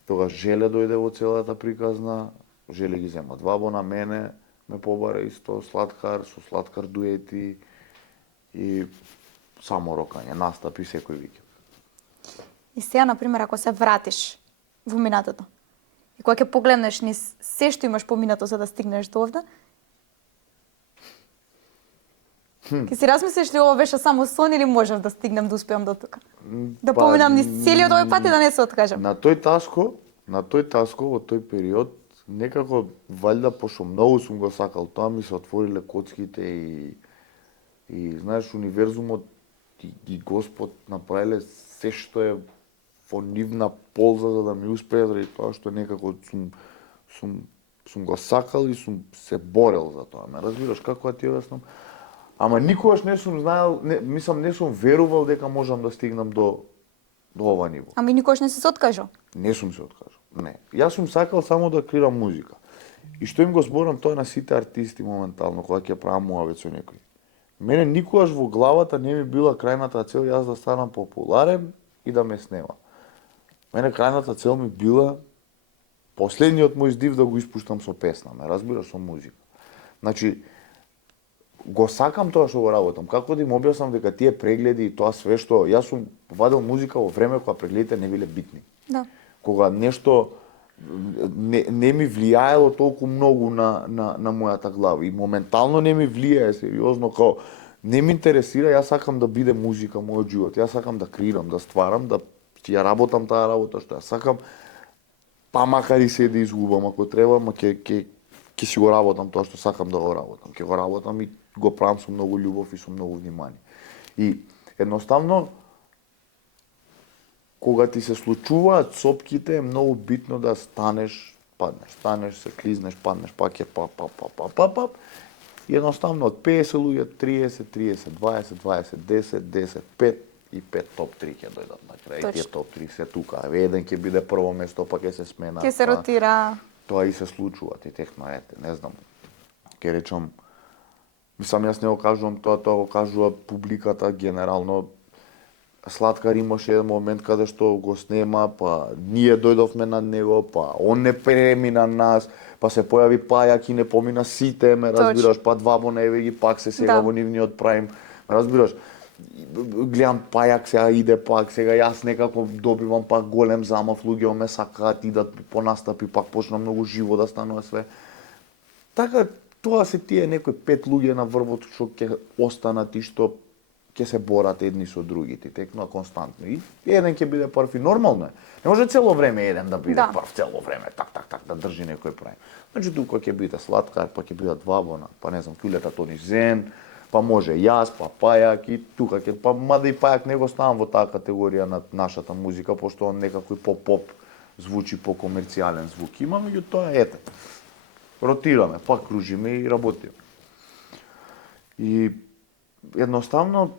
тогаш Желе дојде во целата приказна, Желе ги зема два бона, мене ме побара исто, Сладкар, со Сладкар дуети и само рокање, настапи секој викенд. И сега, например, ако се вратиш во минатото, и кога ќе погледнеш низ се што имаш поминато за да стигнеш до овде, ќе си размислиш ли ова беше само сон или можев да стигнем да успеам до тука? Да поминам низ целиот овој пат и да не се откажам. На тој таско, во тој период, некако, валјда, пошто многу сум го сакал тоа, ми се отвориле коцките и знаеш, универзумот и Господ направиле се што е во нивна полза за да ми успее заради тоа што некако сум го сакал и сум се борел за тоа. Ме разбираш како ти објаснам? Ама никогаш не сум знаел, не сум верувал дека можам да стигнам до ова ниво. Ами никош не се откажал. Не сум се откажал. Не. Јас сум сакал само да креирам музика. И што им го зборам тоа на сите артисти моментално кога ќе правам муавет со некој. Мене никогаш во главата не ми била крајната цел јас да станам популарен и да ме снема. Мене крајната цел ми била последниот мој здив да го испуштам со песна, ме разбираш, со музика. Значи, го сакам тоа што го работам. Како да им објаснам дека тие прегледи и тоа све што јас сум вадел музика во време кога прегледите не биле битни. Да. Кога нешто не ми влијаело толку многу на мојата глава и моментално не ми влијае сериозно, као не ми интересира, јас сакам да биде музика мојот живот. Јас сакам да креирам, да стварам, да ја работам таа работа што ја сакам. Па макар и се да изгубам ако треба, ама ќе си го работам тоа што сакам да го работам. Ќе го работам и го правам со многу љубов и со многу внимание. И едноставно кога ти се случуваат сопките е многу битно да станеш, паднеш, се клизнеш, паднеш, пак е па. И едноставно од 50 луѓе 30, 20, 10, 10, 5 и 5 топ 3 ќе дојдат на крај. Тие топ 3 се тука. Еден ќе биде прво место, па ќе се смена. Ќе се ротира. Тоа и се случува, ти техно ете, не знам. Ќе речам, мислам јас не го кажувам тоа го кажува публиката генерално. Слаткар имаше еден момент каде што го снема, па ние дојдовме над него, па он не премина нас, па се појави Пајак и не помина сите, ме разбираш, па два Боневи ги пак се сега во нивниот праим, ме разбираш. Гледам Пајак сега иде пак, сега јас некако добивам пак голем замав, луѓе ме сакаат, идат по настапи, пак почна многу живо да станува све. Така, тоа се тие некои 5 луѓе на врвот што ќе останат и што ќе се борат едни со другите, текнува константно. И еден ќе биде прв и нормално е. Не може цело време еден да биде прв, цело време так да држи некој прави. Значи тука ќе биде Слаткар, па ќе бидат Вабона, па не знам, Кјулета Тони Зен, па може јас, па Пајак и тука ќе, па мада и Пајак не го ставам во таа категорија на нашата музика, пошто он некако и по-поп звучи по-комерцијален звук има, меѓутоа ете. Ротираме, пак кружиме и работиме. И едноставно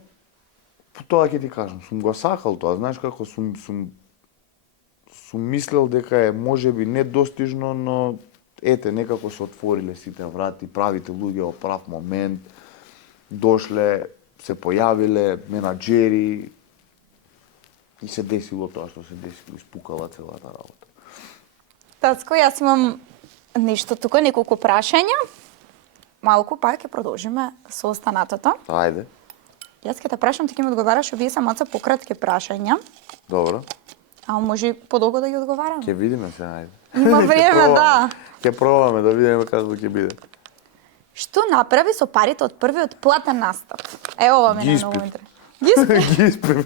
тоа ќе ти кажам, сум го сакал тоа, знаеш како сум мислел дека е можеби недостижно, но ете некако се отвориле сите врати, правите луѓе во прав момент, дошле, се појавиле менаџери и се десило тоа што се десило, испукала целата работа. Тацко, јас имам нешто тука, неколку прашања. Малку па ќе продолжиме со останатото. Ајде. Јас ќе те прашам, ти ќе ми одговараш овие се малце пократки прашања. Добро. А може и подолго да ги одговараме? Ќе видиме се, ајде. Има време, да. Ќе пробаме да видиме како ќе биде. Што направи со парите од првиот платен настап? Ова мене Ги многу испив. интересно. Ги испив? Ги испив.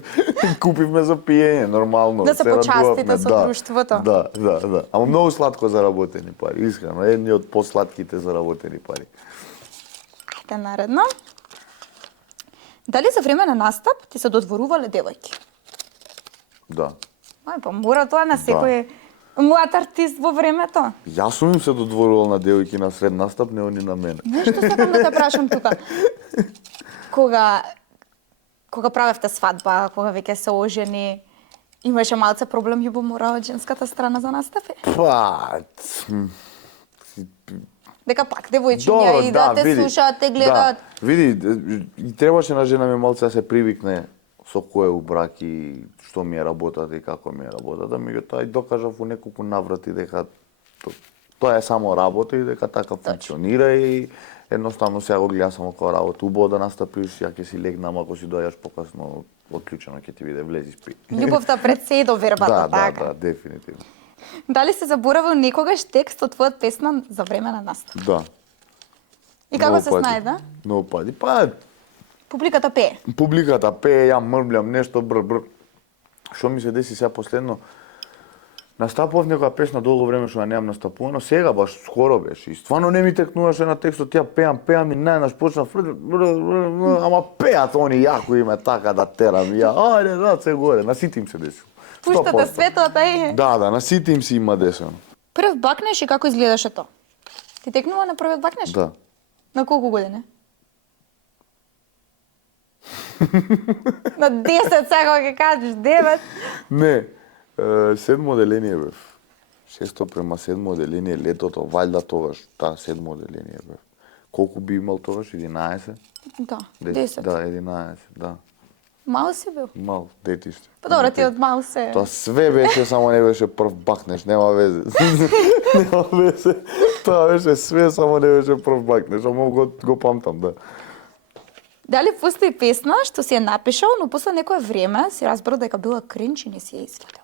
Купивме за пиење, нормално. Да се почастите радувавме, со друштвото. Да. Ама многу сладко заработени пари, искрено. Едни од посладките заработени пари. Ајде наредно. Дали за време на настап ти се додворувале девојки? Да. Ај, па мора тоа на секој млад артист во времето. Јас сум им се додворувал на девојки на сред настап, не они на мене. Нешто сакам да те прашам тука. Кога правевте свадба, кога веќе се ожени, имаше малце проблем љубомора од женската страна за настапи? Па, Дека пак девојчиња и да те слушаат, те гледаат. Да, види, и требаше на жена ми малце да се привикне со кој у брак и што ми е работата и како ми е работата, меѓутоа и докажав во неколку наврати дека тоа е само работа и дека така функционира и едноставно сега го гледам само како работа. Убаво да настапиш, ја ќе си легнам, ако си дојдеш покасно, отклучено ќе ти биде влези спи. Љубовта пред се до вербата, така. Да, дефинитивно. Дали се заборавил некогаш текст од твојот песна за време на настап? Да. И како се снајде? Многу пати. Па, Публиката пее. публиката пее, ја мрмљам нешто бр. Што ми се деси сега последно? Настапував некоја песна долго време што ја немам настапувано, сега баш скоро беше. И стварно не ми текнуваше на текстот, ја пеам и најнаш почна ама пеат они јако име така да терам. Ја, ајде, да се горе, на сите им се десило. Пуштате 100%. светлата и... Да, на сите им си има десено. Прв бакнеш и како изгледаше тоа? Ти текнува на првиот бакнеш? Да. На колку години? На 10 сега ќе кажеш, 9. Не, седмо оделение бев. 6:7 оделение летото, валјда тогаш, седмо оделение бев. Колку би имал тогаш? 11? Да, 10. Да, 11, да. Мал си бил. Мал, детиште. Па добро, ти од мал се... Тоа све беше, само не беше прв бакнеш, нема везе. Нема везе. Тоа беше све, само не беше прв бакнеш, ама го памтам, да. Дали постои песна што си ја напишал, но после некое време си разбрал дека била кринч и не си ја извадил?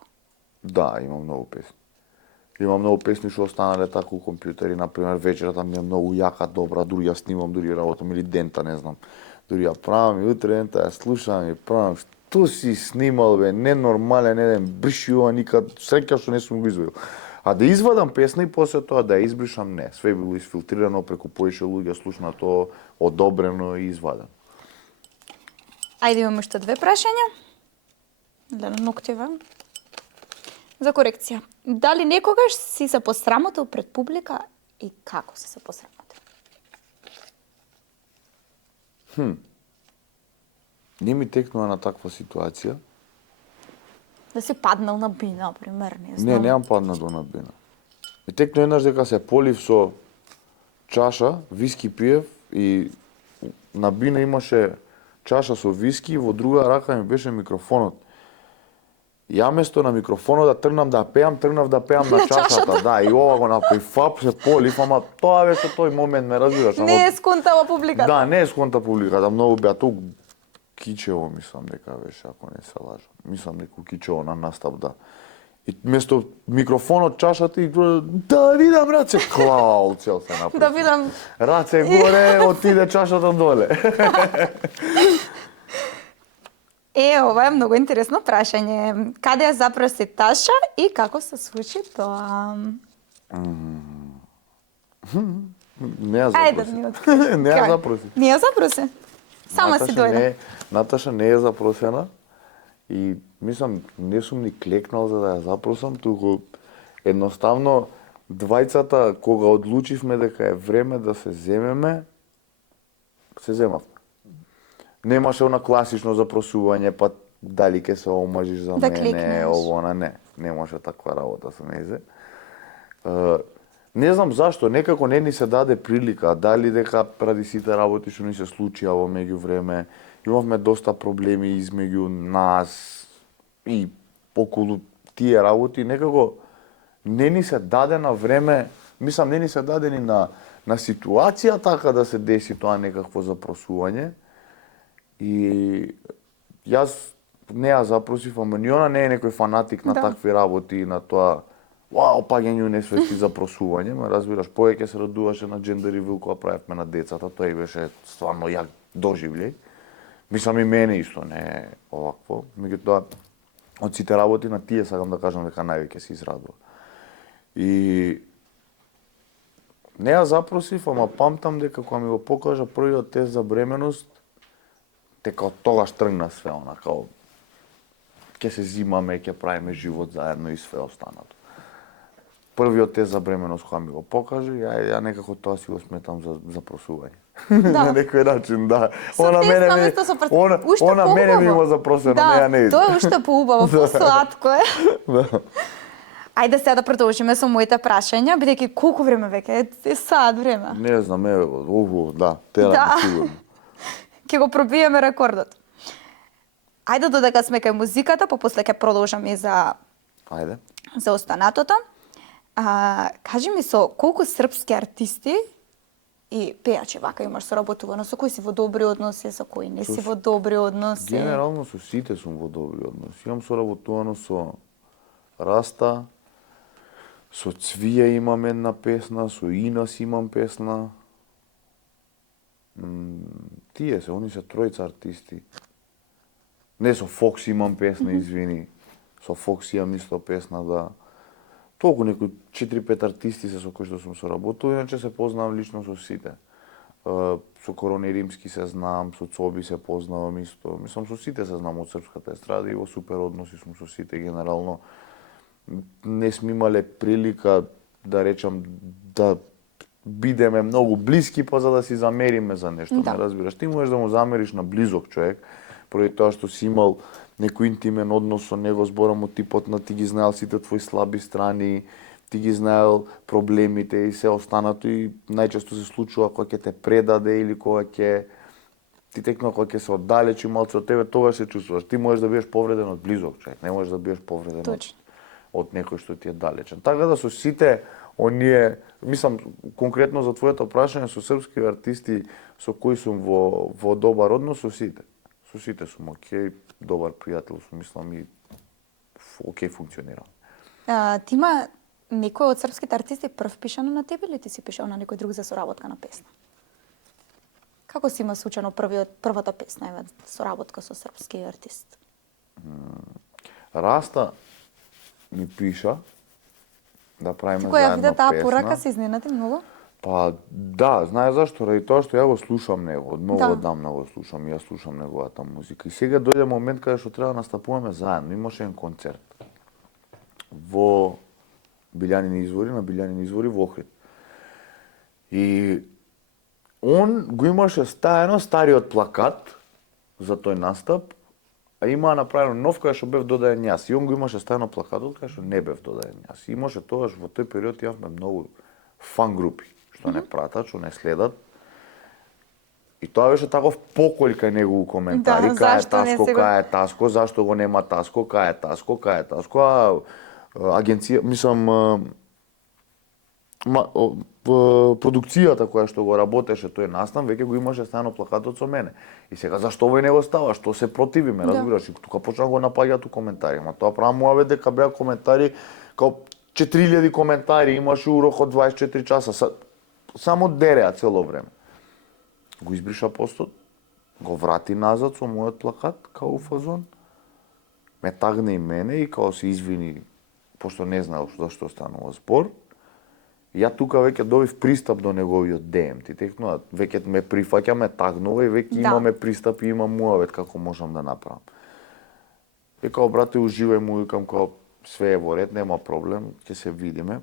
Да, има многу песни. Има многу песни што останале така у компјутери, например вечерата ми е многу јака, добра, дури ја снимам, дури работам или дента, не знам. Дури ја правам и утре дента ја слушам и правам. Што си снимал бе, ненормален еден, бриши ова никад, среќа што не сум го извадил. А да извадам песна и после тоа да ја избришам, не. Све било изфилтрирано, преку поише луѓе слушнато, одобрено и извадено. Ајде имаме уште две прашања. Да на ноктиве. За корекција. Дали некогаш си се посрамотил пред публика и како си се посрамотил? Не ми текнува на таква ситуација. Да си паднал на бина, пример, не Не, знам. неам падна до набина. И текно еднаш дека се полив со чаша, виски пиев и на бина имаше чаша со виски и во друга рака ми беше микрофонот. Ја место на микрофонот да тргнам да пеам, тргнав да пеам на чашата, да, и ова го направи фап се полив, ама тоа беше тој момент, ме разбираш. ама- Не е сконтала публиката. Да, не е сконта публиката, многу беа тук Кичево, мислам дека беше, ако не се лажам. Мислам неку Кичево на настап, да. И место микрофонот, чашата и да видам раце, клау, цел се направи. Да видам. Раце горе, отиде чашата доле. Ова е многу интересно прашање. Каде ја запроси Таша и како се случи тоа? Не ја Ајде запроси. да ми откриеш. Не ја Как? запроси. Не ја запроси? Сама си дојде. Наташа не е запросена и мислам не сум ни клекнал за да ја запросам, туку едноставно двајцата кога одлучивме дека е време да се земеме, се земавме. Немаше она класично запросување, па дали ќе се омажиш за Да мене, клекнеш. ово, не. Немаше таква работа со незе. Не знам зашто, некако не ни се даде прилика, дали дека ради сите работи што ни се случија во меѓувреме, имавме доста проблеми измеѓу нас и околу тие работи, некако не ни се даде на време, мислам не ни се даде ни на ситуација така да се деси тоа некакво запросување. И јас не ја запросив, ама ни она не е некој фанатик на Да. такви работи и на тоа паѓање несвести запросување, ме разбираш, повеќе се радуваше на Gender Reveal кога правевме на децата, тоа и беше стварно јак доживљај. Мислам и мене исто не е овакво, меѓутоа од сите работи на тие сакам да кажам дека највеќе се израдува. И не ја запросив, ама памтам дека кога ми го покажа првиот тест за бременост, дека од тогаш тргна све она, као ќе се зимаме, ќе правиме живот заедно и све останато. Првиот тест за бременост кога ми го покаже, ја некако тоа си го сметам за запросување. Да. На некој начин, да. Со тест наместо со Она мене ми има запросено, да, неа не иде. тоа е уште поубаво, посладко е. Да. Ајде сега да продолжиме со моите прашања, бидејќи колку време веќе е сад време. Не знам, да, Да. тераме сигурно. Ќе го пробиеме рекордот. Ајде додека сме кај музиката, па после ќе продолжаме и за Ајде. останатото. Кажи ми со колку српски артисти и пејачи вака имаш соработувано, со кои си во добри односи, со кои не си во добри односи? Генерално со сите сум во добри односи. Имам соработувано со Раста, со Цвија имам една песна, со Инас имам песна. Тие се, они се тројца артисти. Не, со Фокс имам песна, извини. Со Фокс имам исто песна, да. Толку некои 4-5 артисти се со кои што сум соработувал, иначе се познавам лично со сите. со Корони Римски се знам, со Цоби се познавам исто. Мислам, со сите се знам од српската естрада и во супер односи сум со сите генерално. Не сме имале прилика, да речам, да бидеме многу блиски, па за да си замериме за нешто, Да. не разбираш. Ти можеш да му замериш на близок човек, поради тоа што си имал некој интимен однос со него, зборам од типот на ти ги знаел сите твои слаби страни, ти ги знаел проблемите и се останато и најчесто се случува кога ќе те предаде или кога ќе ти текно кога ќе се оддалечи малку од тебе, тогаш се чувствуваш. Ти можеш да бидеш повреден од близок човек, не можеш да бидеш повреден Точно. од некој што ти е далечен. Така да со сите оние, мислам конкретно за твоето прашање, со српски артисти со кои сум во добар однос, со сите. Со сите сум окей, добар пријател сум, мислам и окей функционирам. Ти има некој од српските артисти прв пишано на тебе или ти си пишал на некој друг за соработка на песна? Како си има случајно првата песна еве соработка со српски артист? Раста ми пиша да правиме Кога ја заедно виде таа песна. порака се изненади многу? Па да, знаеш зашто? Ради тоа што ја го слушам него, од многу Да. одамна го слушам, и ја слушам неговата музика. И сега дојде момент каде што треба да настапуваме заедно. Имаше еден концерт во Билјанини извори, на Билјанини извори во Охрид. И он го имаше стаено стариот плакат за тој настап, а имаа направено нов кај што бев додаен јас. И он го имаше стаено плакатот кај што не бев додаен јас. И имаше тогаш во тој период имавме многу фан групи што не пратат, што не следат. И тоа беше таков покој кај негову коментари, Да, кај е зашто не Таско, се го- кај е Таско, зашто го нема Таско, кај е Таско, кај е Таско, агенција, мислам, продукцијата која што го работеше тој настан, веќе го имаше стано плакатот со мене. И сега зашто овој не го става, што се противиме, Да. разбираш? И тука почна го напаѓаат у коментари, ама тоа правам муавет дека беа коментари, као 4000 коментари имаше у рок од 24 часа, само дереа цело време. Го избриша постот, го врати назад со мојот плакат, као фазон, ме тагне и мене и као се извини, пошто не знаел зашто станува збор. Ја тука веќе добив пристап до неговиот ДМ, ти текнува, веќе ме прифаќа, ме тагнува и веќе Да. имаме пристап и имам муавет како можам да направам. И као брате уживај му, викам као све е во ред, нема проблем, ќе се видиме.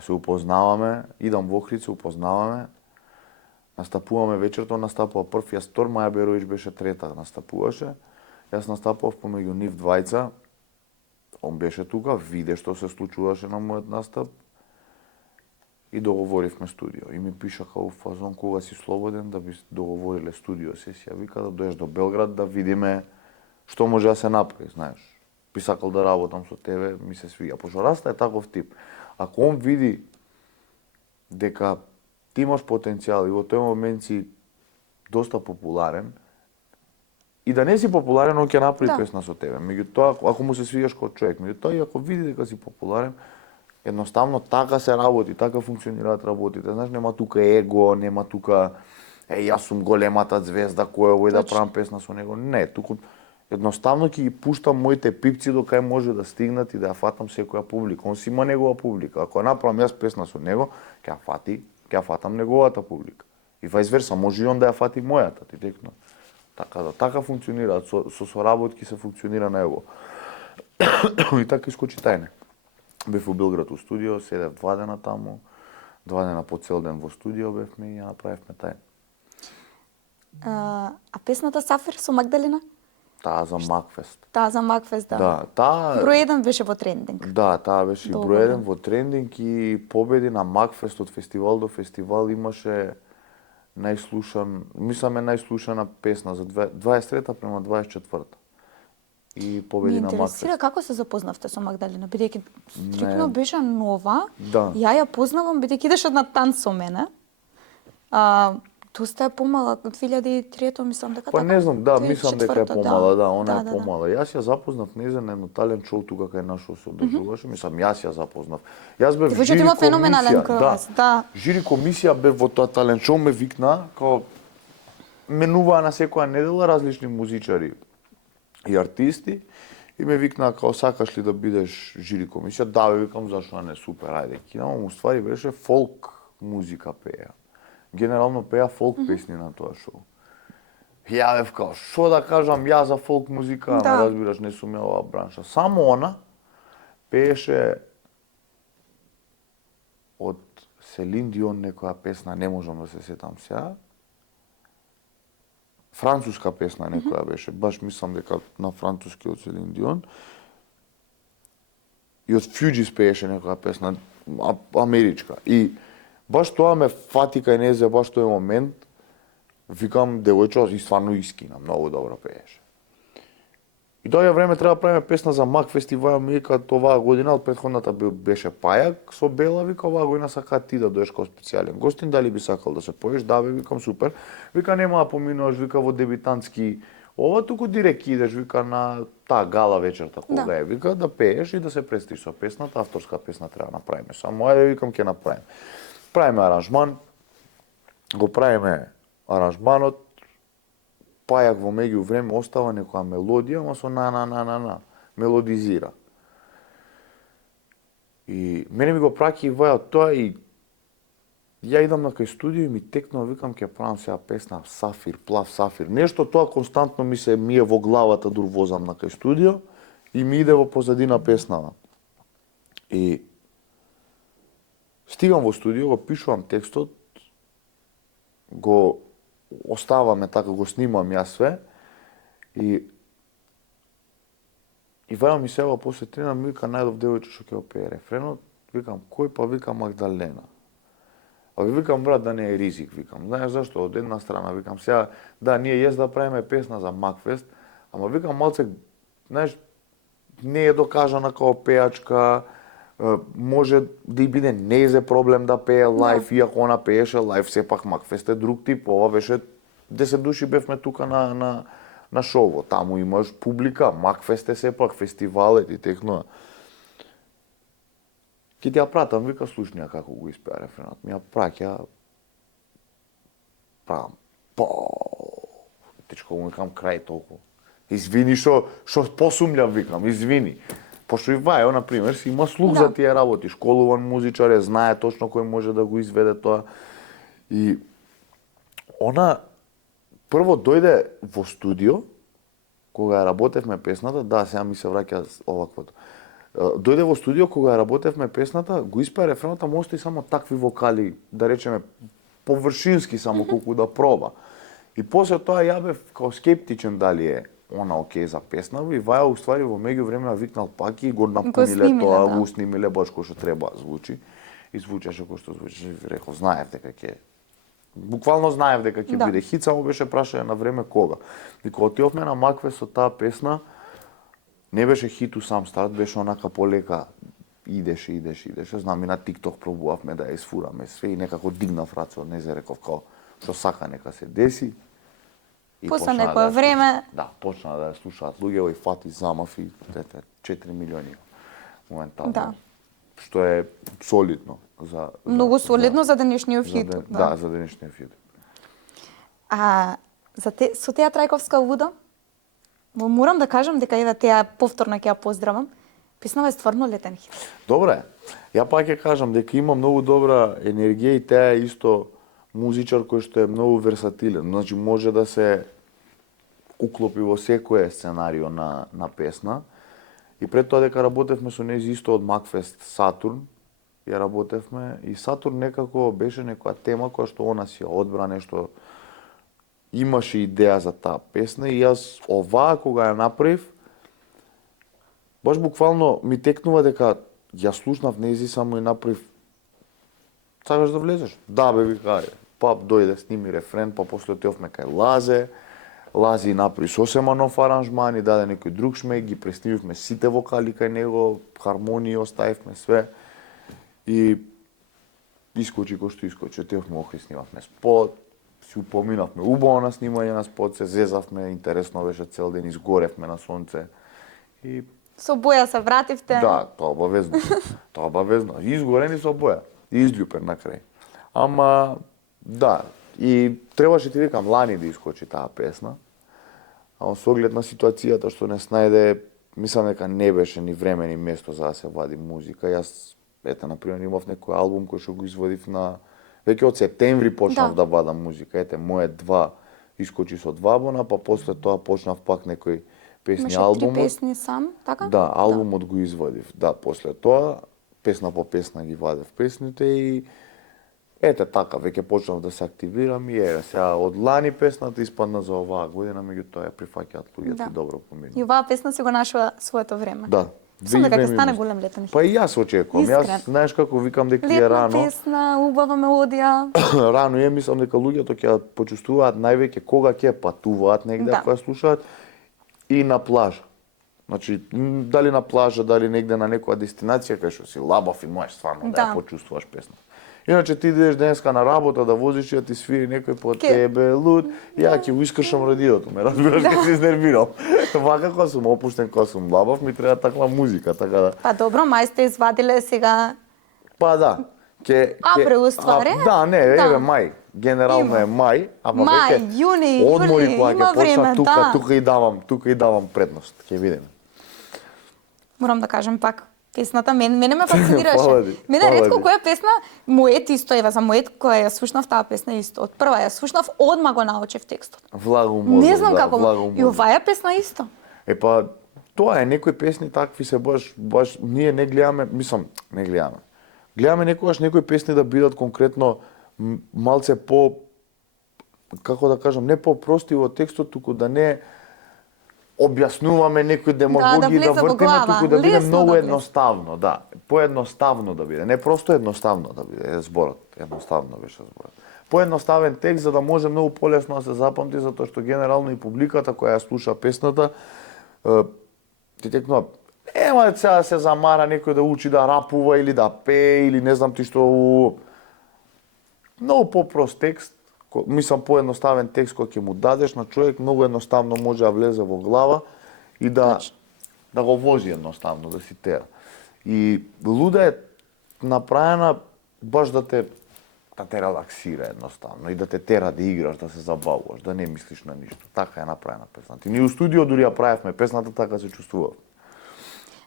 Се упознаваме, идам во Охрид, се упознаваме. Настапуваме вечерто, настапува прв, јас втор, Маја Беровиќ беше трета, настапуваше. Јас настапував помеѓу нив двајца. Он беше тука, виде што се случуваше на мојот настап. И договоривме студио. И ми пиша као фазон кога си слободен да би договориле студио сесија. Вика да доеш до Белград да видиме што може да се направи, знаеш. Би сакал да работам со тебе, ми се свиѓа. Пошто Раста е таков тип. Ако он види дека ти имаш потенцијал и во тој момент си доста популарен, и да не си популарен, он ќе направи Да. песна со тебе. Меѓутоа, ако му се свиѓаш како човек, меѓутоа и ако види дека си популарен, едноставно така се работи, така функционираат работите. Знаеш, нема тука его, нема тука јас сум големата звезда која овој да Точно. правам песна со него. Не, туку едноставно ќе ги пуштам моите пипци до кај може да стигнат и да ја фатам секоја публика. Он си има негова публика. Ако ја направам јас песна со него, ќе ја фатам неговата публика. И вајс верса, може и он да ја фати мојата, ти текно. Така функционираат, со соработки се функционира на его. И така искочи тајне. Бев во Белград у студио, седев 2 дена таму, 2 дена по цел ден во студио бевме и ја направивме тај. А песната Сафир со Магдалина? Таа за Макфест. Таа за Макфест, да. Да, таа Број 1 беше во трендинг. Да, таа беше Долго број 1 време. во трендинг и победи на Макфест од фестивал до фестивал имаше мислам најслушана песна за 23-та према 24-та. И Ме победи на интересира Макфест. како се запознавте со Магдалина, бидејќи стрикно Не. беше нова. Да. Ја познавам бидејќи идеше на танц со мене. Доста е помала, 2003 мислам дека Па така. не знам, да, мислам дека е 2004-та, помала, да, она Да, е да, помала. Јас ја запознав нејзе на едно талент шоу тука кај нас што се одржуваше, мислам јас ја запознав. Јас бев Ти жири има феноменален комисија, глас, да. Жири комисија бев во тоа талент шоу, ме викна, као менуваа на секоја недела различни музичари и артисти и ме викна као сакаш ли да бидеш жири комисија? Да, бе, викам зашто не, супер, ајде, кинам, уствари беше фолк музика пеја. генерално пеа фолк песни на тоа шоу. Ја бев као, шо да кажам ја за фолк музика, Да. ме разбираш, не сум ја оваа бранша. Само она пееше од Селин Дион некоја песна, не можам да се сетам сега. Француска песна некоја беше, баш мислам дека на француски од Селин Дион. И од Fugees пееше некоја песна, америчка. И баш тоа ме фати кај незе, баш тој момент, викам, девојчо, и стварно искина, многу добро пееше. И доаѓа време треба да правиме песна за Макфест и ваја ми вика оваа година, од претходната беше Пајак со Бела, вика оваа година сака ти да доеш како специјален гостин, дали би сакал да се поеш? Да бе, викам супер. Вика нема да поминуваш, вика во дебитантски ова, туку директ идеш, вика на таа гала вечерта кога Да. е, вика да пееш и да се представиш со песната, авторска песна треба да направиме. Само ајде викам ќе направиме. Правиме аранжман, го правиме аранжманот, Пајак во меѓувреме остава некоја мелодија, ама со на, мелодизира. И мене ми го праќа и ваја тоа и ја идам на кај студио и ми текнува, викам ќе правам сега песна Сафир, плав Сафир. Нешто тоа константно ми е во главата дур возам на кај студио и ми иде во позадина песнава. И стигам во студио, го пишувам текстот, го оставаме така, го снимам јас све и ваја ми сева после трена ми вика најдов девојче што ќе опее рефренот, викам кој, па викам Магдалена. А ви викам брат да не е ризик, викам. Знаеш зашто? Од една страна викам сега да ние јес да правиме песна за Макфест, ама викам малце, знаеш, не е докажана како пеачка, може да и биде незе проблем да пее лайф, иако она пееше лайф, сепак Макфест е друг тип, ова беше 10 души бевме тука на шоу, таму имаш публика, Макфест е сепак фестивалет и техно. Ки ти ја пратам, вика слушнија како го испеа рефренот, ми ја праќа, правам, течко му викам крај толку. Извини што посумљав, викам, извини. Пошто и Вајо, например, си има слух за тие работи, школуван музичар е, знае точно кој може да го изведе тоа. И она прво дојде во студио, кога ја работевме песната, да, сега ми се враќа оваквото. Дојде во студио кога ја работевме песната, го испеа рефренот, ама остави само такви вокали, да речеме површински само колку да проба. И после тоа ја бев као скептичен дали е она окей за песнава и Ваја уствари во меѓувреме викнал пак и го напуниле тоа, го снимиле баш кој што треба звучи. И звучеше кој што звучеше, рекол, знаев дека ќе буквално знаев дека ќе биде хит, само беше прашање на време кога. И кога отидовме на Макфест со таа песна, не беше хит у сам старт, беше онака полека, идеше. Знам и на TikTok пробувавме да ја изфураме све и некако дигнав раце од незе, реков као што сака нека се деси. И после некое време... Да, почна да ја слушаат луѓе и фати замав и 4 милиони моментално. Да. Што е солидно. Многу солидно за денешниот YouTube. Да, за денешниот YouTube. А со теа Трајковска Вуда, морам да кажам дека еве теа повторно ќе ја поздравам. Песнава е стварно летен хит. Добре. Ја пак ќе кажам дека има многу добра енергија и теа е исто музичар кој што е многу версатилен. Значи може да се уклопи во секое сценарио на песна. И пред тоа дека работевме со нејзи исто од Макфест Сатурн, ја работевме и Сатурн некако беше некоја тема која што она си ја одбра нешто, имаше идеја за таа песна и јас оваа кога ја направив, баш буквално ми текнува дека ја слушнав нејзи само и направив сакаш да влезеш? Да бе, вика, па дојде, сними рефрен, па после отидовме кај Лазе направи сосема нов аранжман и даде некој друг шмек, ги преснимивме сите вокали кај него, хармонии оставивме све и искочи кој што искочи. Отидовме охри, снимавме спот, си упоминавме убаво на снимање на спот, се зезавме, интересно беше цел ден, изгоревме на сонце. И со боја се вративте. Да, тоа обавезно. Тоа обавезно. Изгорен и со боја. И изљупен на крај. Ама, да, и требаше ти викам лани да искочи таа песна. Ама со оглед на ситуацијата што не снајде, мислам дека не беше ни време ни место за да се вади музика. Јас, ете, например, имав некој албум кој што го извадив на Веќе од септември почнав Да. да бадам музика. Ете, моје 2 искочи со 2 абона, па после тоа почнав пак некои песни, Имаше 3 албумот. песни сам, така? Да, албумот го извадив. Да, после тоа, песна по песна ги вадев песните и ете така, веќе почнав да се активирам и сега од лани песната испадна за оваа година, меѓутоа ја прифаќаат луѓето Да. и добро помина. И оваа песна си го нашла своето време. Да. Мислам дека ќе време стане ми- голем летен хит. Па и јас очекувам. Искрен. Јас знаеш како викам дека е Летна рано. песна, убава мелодија. Рано е, мислам дека луѓето ќе ја почувствуваат највеќе кога ќе патуваат негде, Да. ако ја слушаат, и на плажа. Значи, дали на плажа, дали негде на некоја дестинација кај што си лабав и можеш стварно да Да. ја почувствуваш песна. Иначе ти идеш денеска на работа да возиш и да ти свири некој по тебе луд, ја ќе го искршам радиото, ме разбираш, ќе се изнервирам. Вака кога сум опуштен, кога сум лабав, ми треба таква музика, така да. Па добро, мај сте извадиле сега. Па да. Април уствари? Да, не, Да. еве мај. Генерално Има. е мај, ама Мај, веќе јуни, одмори јули, кога има ќе почнат време, тука, да. тука и давам предност. Ќе видиме. Морам да кажем пак, песната мене ме Фала фасцинираше. ти, Мене фала ретко ти. која песна, моет исто ева за моет која ја слушнав таа песна исто. Од прва ја слушнав, одма го научив текстот. Влагу мозок, Не знам да, како. влагу И мозок. оваа песна исто. Е па, тоа е, некои песни такви се баш ние не гледаме, мислам, не гледаме. Гледаме некогаш некои песни да бидат конкретно малце по, како да кажам, не по-прости во текстот, туку да не објаснуваме некои демагогии, влезе во вртиме, глава, туку да биде лесно многу да влезе. едноставно, да. Поедноставно да биде, не просто едноставно да биде, зборот, едноставно беше зборот. Поедноставен текст за да може многу полесно да се запамти, затоа што генерално и публиката која ја слуша песната, ти текнува, нема сега да се замара некој да учи да рапува или да пее или не знам ти што. Многу попрост текст, мислам поедноставен текст кој ќе му дадеш на човек, многу едноставно може да влезе во глава и да Точно. да го вози едноставно, да си тера. И луда е направена баш да те релаксира едноставно и да те тера да играш, да се забавуваш, да не мислиш на ништо. Така е направена песната. И ние у студио дури ја правевме песната, така се чувствував.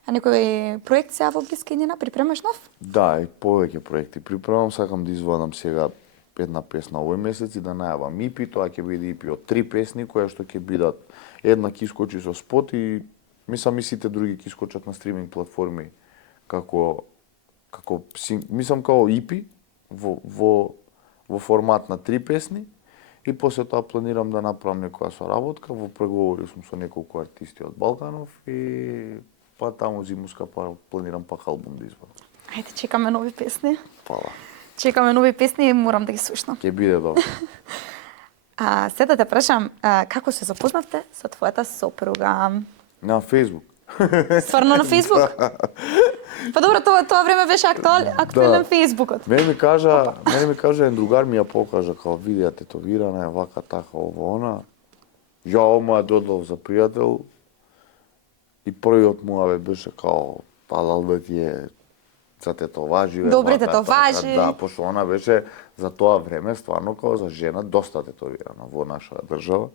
А некој проект сега во блискинина припремаш нов? Да, и повеќе проекти припремам, сакам да извадам сега една песна овој месец и да најавам EP, тоа ќе биде EP од 3 песни која што ќе бидат, една ќе искочи со спот и мислам и сите други ќе искочат на стриминг платформи како мислам како EP во формат на 3 песни и после тоа планирам да направам некоја соработка, во преговори сум со неколку артисти од Балканов и па таму зимуска планирам пак албум да извадам. Ајде, чекаме нови песни. Фала. Чекаме нови песни и морам да ги слушнам. Ќе биде добро. А сега да те прашам, како се запознавте со твојата сопруга? На Facebook. Стварно на Facebook? Па добро, тоа време беше актуелен Фейсбукот. Мене ми кажа еден другар ми ја покажа као види ја тетовирана е вака така ово она. Ја ома додлов за пријател и првиот муавет беше као па да ти е за тетоважи. Добри вака, тетоважи. така, да, пошто она беше за тоа време стварно као за жена доста тетовирана во нашата држава.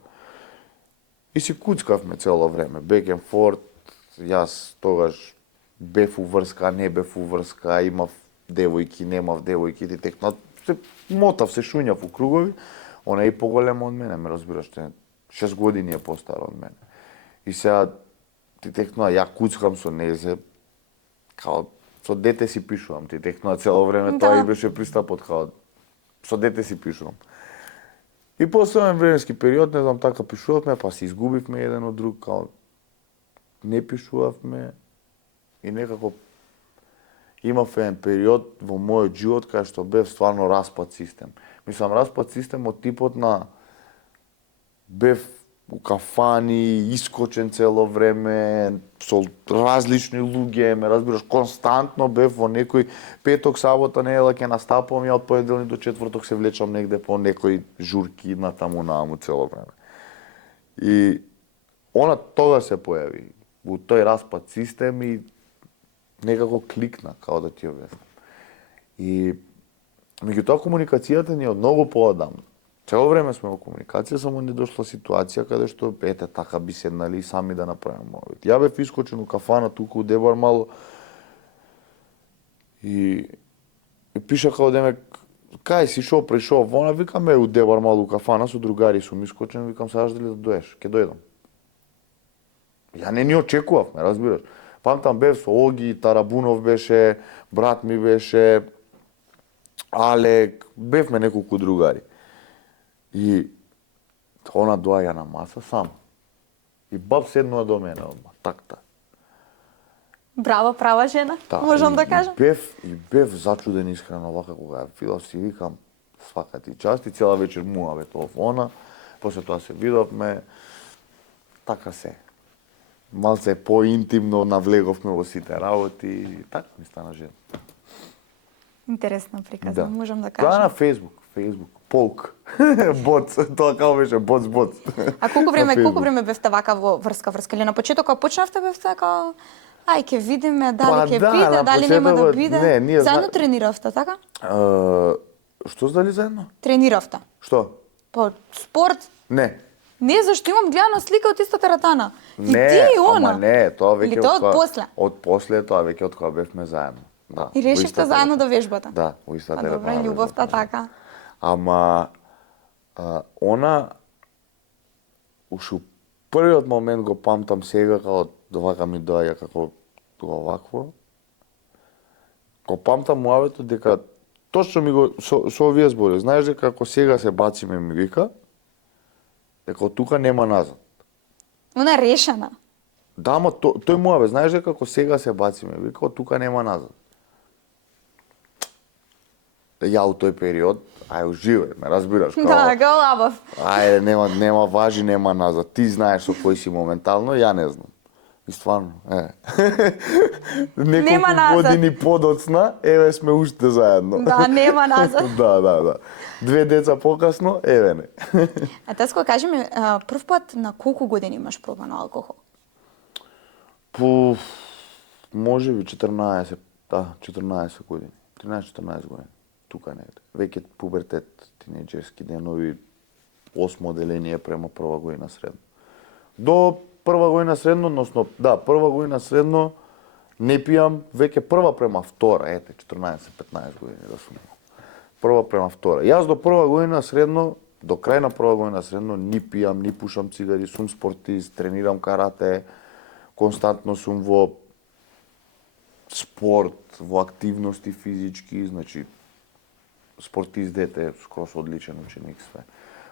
И си куцкавме цело време, back and forth. Јас тогаш бев уврска, не бев уврска, имав девојки, немав девојки, ти текнат, се мотав, се шуњав у кругови. Она е и поголема од мене, ме разбираш, 6 години е постара од мене. И сега ти текнува, ја куцкам со незе, као со дете си пишувам, ти текнува цело време, тоа Да. и беше пристапот, као со дете си пишувам. И после овој временски период, не знам, така пишувавме, па се изгубивме еден од друг, као не пишувавме и некако имав еден период во мојот живот кај што бев стварно распад систем. Мислам, распад систем од типот на бев у кафани, искочен цело време, со различни луѓе, ме разбираш, константно бев во некој петок, сабота, недела ќе настапувам, ја од понеделник до четврток се влечам негде по некој журки на таму нааму цело време. И она тога се појави во тој распад систем и некако кликна, као да ти објаснам. И меѓутоа комуникацијата ни е од многу поодамна. Цело време сме во комуникација, само не дошла ситуација каде што ете така би седнали и сами да направиме овој. Ја бев искочен у кафана туку у Дебар мало и пиша као демек кај си шо пришо, вона викаме у Дебар малу кафана со другари сум искочен, викам сакаш дали да доеш, ќе дојдам. Ја не ни очекував, ме разбираш. Памтам бев со Оги, Тарабунов беше, брат ми беше, Алек, бевме неколку другари. И она доаѓа на маса сам. И баб седнува до мене одма, такта. Браво, права жена, можам да кажам. И бев зачуден искрено, вака кога ја видов си викам, свака ти част и цела вечер муавет она, после тоа се видовме, така се. Малце поинтимно навлеговме во сите работи и така ми стана жена. Интересно приказано, Да. можам да Тоа е кажам. на Facebook, полк, боц, тоа како беше боц. А колку На време Facebook. бевте вака во врска или на почеток кога почнавте бевте така ај ќе видиме дали ќе да, биде, на дали нема да почетокот, биде. не, ние Заедно зна- трениравте, така? Што здали заедно? Трениравте. Што? По спорт. Не. Не, зашто имам гледана слика од истата тератана. И Не, ти и она. ама не, тоа веќе Или тоа од кога- после? Од после тоа веќе од кога бевме заедно. Да. И во решивте истата заедно да тератана. вежбате. Да, во истата А добре, тератана љубовта вежбавме. така. Ама она уште првиот момент го памтам сега како вака ми доаѓа како овакво. Го памтам муавето дека точно ми го со овие збори. Знаеш дека ако сега се бациме ми вика, дека од тука нема назад. Она е решена. Да, ама тој муаве, знаеш дека ако сега се бациме вика, од тука нема назад. Ја у тој период, ај уживај, ме разбираш, као, Да, го лабав. ајде, нема важи, нема назад. Ти знаеш со кој си моментално, ја не знам. И стварно, Нема неколку назад. години подоцна, еве сме уште заедно. Да, нема назад. Да. 2 деца покасно, еве не. А Теско, кажи ми, прв пат на колку години имаш пробано алкохол? По можеби 14, да, 14 години. 13-14 години. Тука негде. Веќе пубертет, тинејџерски денови, 8 деление према прва година средно. До прва година средно, односно, да, прва година средно не пијам, веќе прва према втора, 14-15 години да сум. Прва према втора. Јас до прва година средно, до крај на прва година средно, ни пијам, ни пушам цигари, сум спортист, тренирам карате, константно сум во спорт, во активности физички, значи спортист дете, скроз одличен ученик све.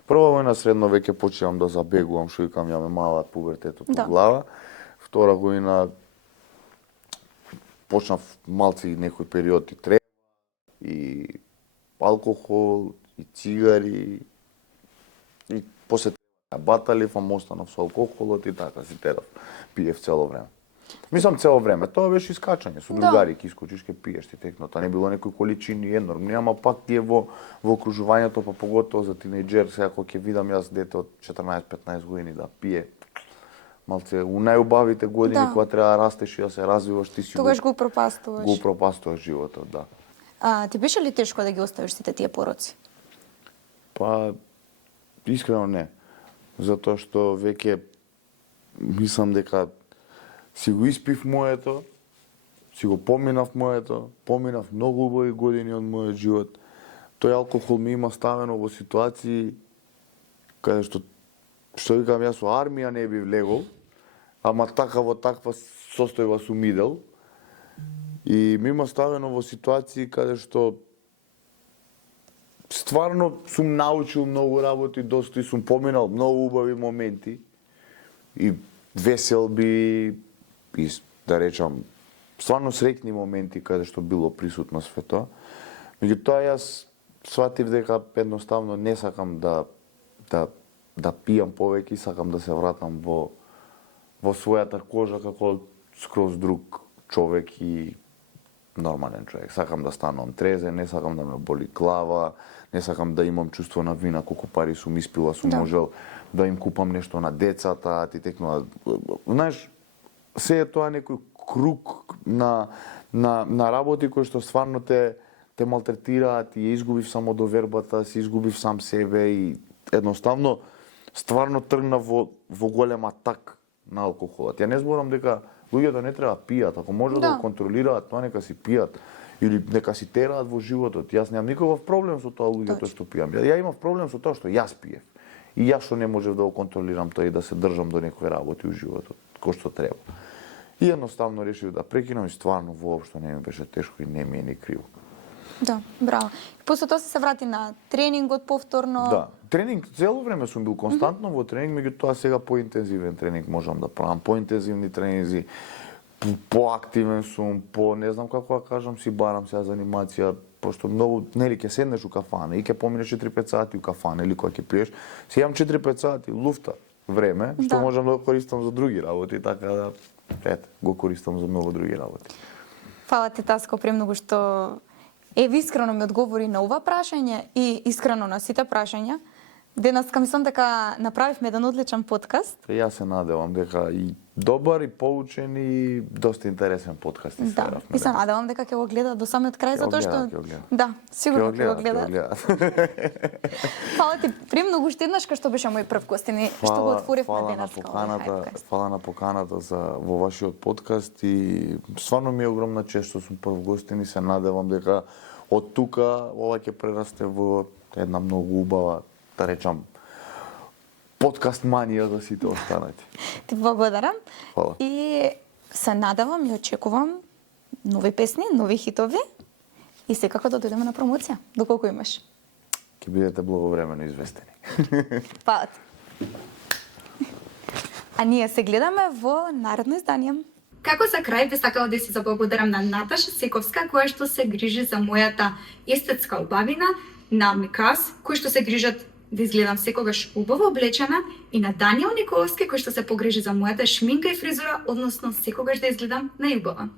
Прва година средно веќе почнувам да забегувам, што викам ја ме мала пубертетот Да. во глава. Втора година почнав малци некој период и треба, и алкохол, и цигари, и после баталив, ама останав со алкохолот и така си терав. Пиев цело време. Мислам цело време, тоа беше искачање со другари, ќе искочиш, ќе пиеш ти текно, тоа не било некои количини енормни, ама пак ти е во окружувањето, па поготово за тинејџер, сега кога ќе видам јас дете од 14-15 години да пие, малце у најубавите години Да. кога треба да растеш и да се развиваш, ти си Тогаш го пропастуваш. го пропастуваш животот, да. Ти беше ли тешко да ги оставиш сите тие пороци? Па, искрено не. Затоа што веќе мислам дека си го испив моето, си го поминав моето, поминав многу убави години од мојот живот. Тој алкохол ми има ставено во ситуации каде што викам јас со армија не би влегол, ама така во таква состојба сум идел. И ми има ставено во ситуации каде што стварно сум научил многу работи, доста и сум поминал многу убави моменти и веселби и да речам стварно среќни моменти каде што било присутно све тоа. Меѓутоа јас сватив дека едноставно не сакам да пијам повеќе, сакам да се вратам во својата кожа како скроз друг човек и нормален човек. Сакам да станам трезен, не сакам да ме боли глава, не сакам да имам чувство на вина колку пари сум испила, сум можел да им купам нешто на децата, ти текнува. Знаеш, се е тоа некој круг на работи кои што стварно те малтретираат и ја изгубив самодовербата, си изгубив сам себе и едноставно стварно тргнав во голем атак на алкохолот. Ја не зборам дека луѓето не треба да пијат, ако може да го контролираат, тоа нека си пијат. или нека си тераат во животот. Јас немам никаков проблем со тоа луѓето што пијам. Ја имав проблем со тоа што јас пиев. И јас што не можев да го контролирам тоа и да се држам до некои работи у животот, кој што треба. И едноставно решив да прекинам и стварно воопшто не ми беше тешко и не ми е ни криво. Да, браво. После тоа се врати на тренингот повторно. Да, тренинг цело време сум бил константно во тренинг, меѓутоа сега поинтензивен тренинг можам да правам, поинтензивни тренинзи, поактивен сум, не знам како да кажам, си барам сега за анимација, пошто многу, нели, ќе седнеш у кафана и ќе поминеш 4-5 сати у кафана или кога ќе пиеш, си имам 4-5 сати луфта време, што можам да го користам за други работи, така да, го користам за многу други работи. Фала ти, Таско, премногу што искрено ми одговори на ова прашање и искрено на сите прашања. Денеска мислам дека направивме еден одличен подкаст. Јас се надевам дека и добар, и поучен, и доста интересен подкаст и Да, и се надевам дека ќе го гледат до самиот крај, затоа што... Да, сигурно ќе го гледат. Фала ти премногу што еднаш што беше мој прв гостин и што го отворивме денеска овој хајпкаст. Фала на поканата во вашиот подкаст и стварно ми е огромна чест што сум прв гостин и се надевам дека од тука ова ќе прерасте во една многу убава, да речам, подкаст манија за сите останати. Ти благодарам. Фала. И се надевам и очекувам нови песни, нови хитови и секако да дојдеме на промоција. Доколку имаш? Ќе бидете благовремено известени. Фала ти. А ние се гледаме во наредно издание. Како за крај би сакала да се заблагодарам на Наташа Сековска, која што се грижи за мојата естетска убавина, на Микас, кои што се грижат да изгледам секогаш убаво облечена, и на Даниел Николовски, кој што се погрижи за мојата шминка и фризура, односно секогаш да изгледам најубава.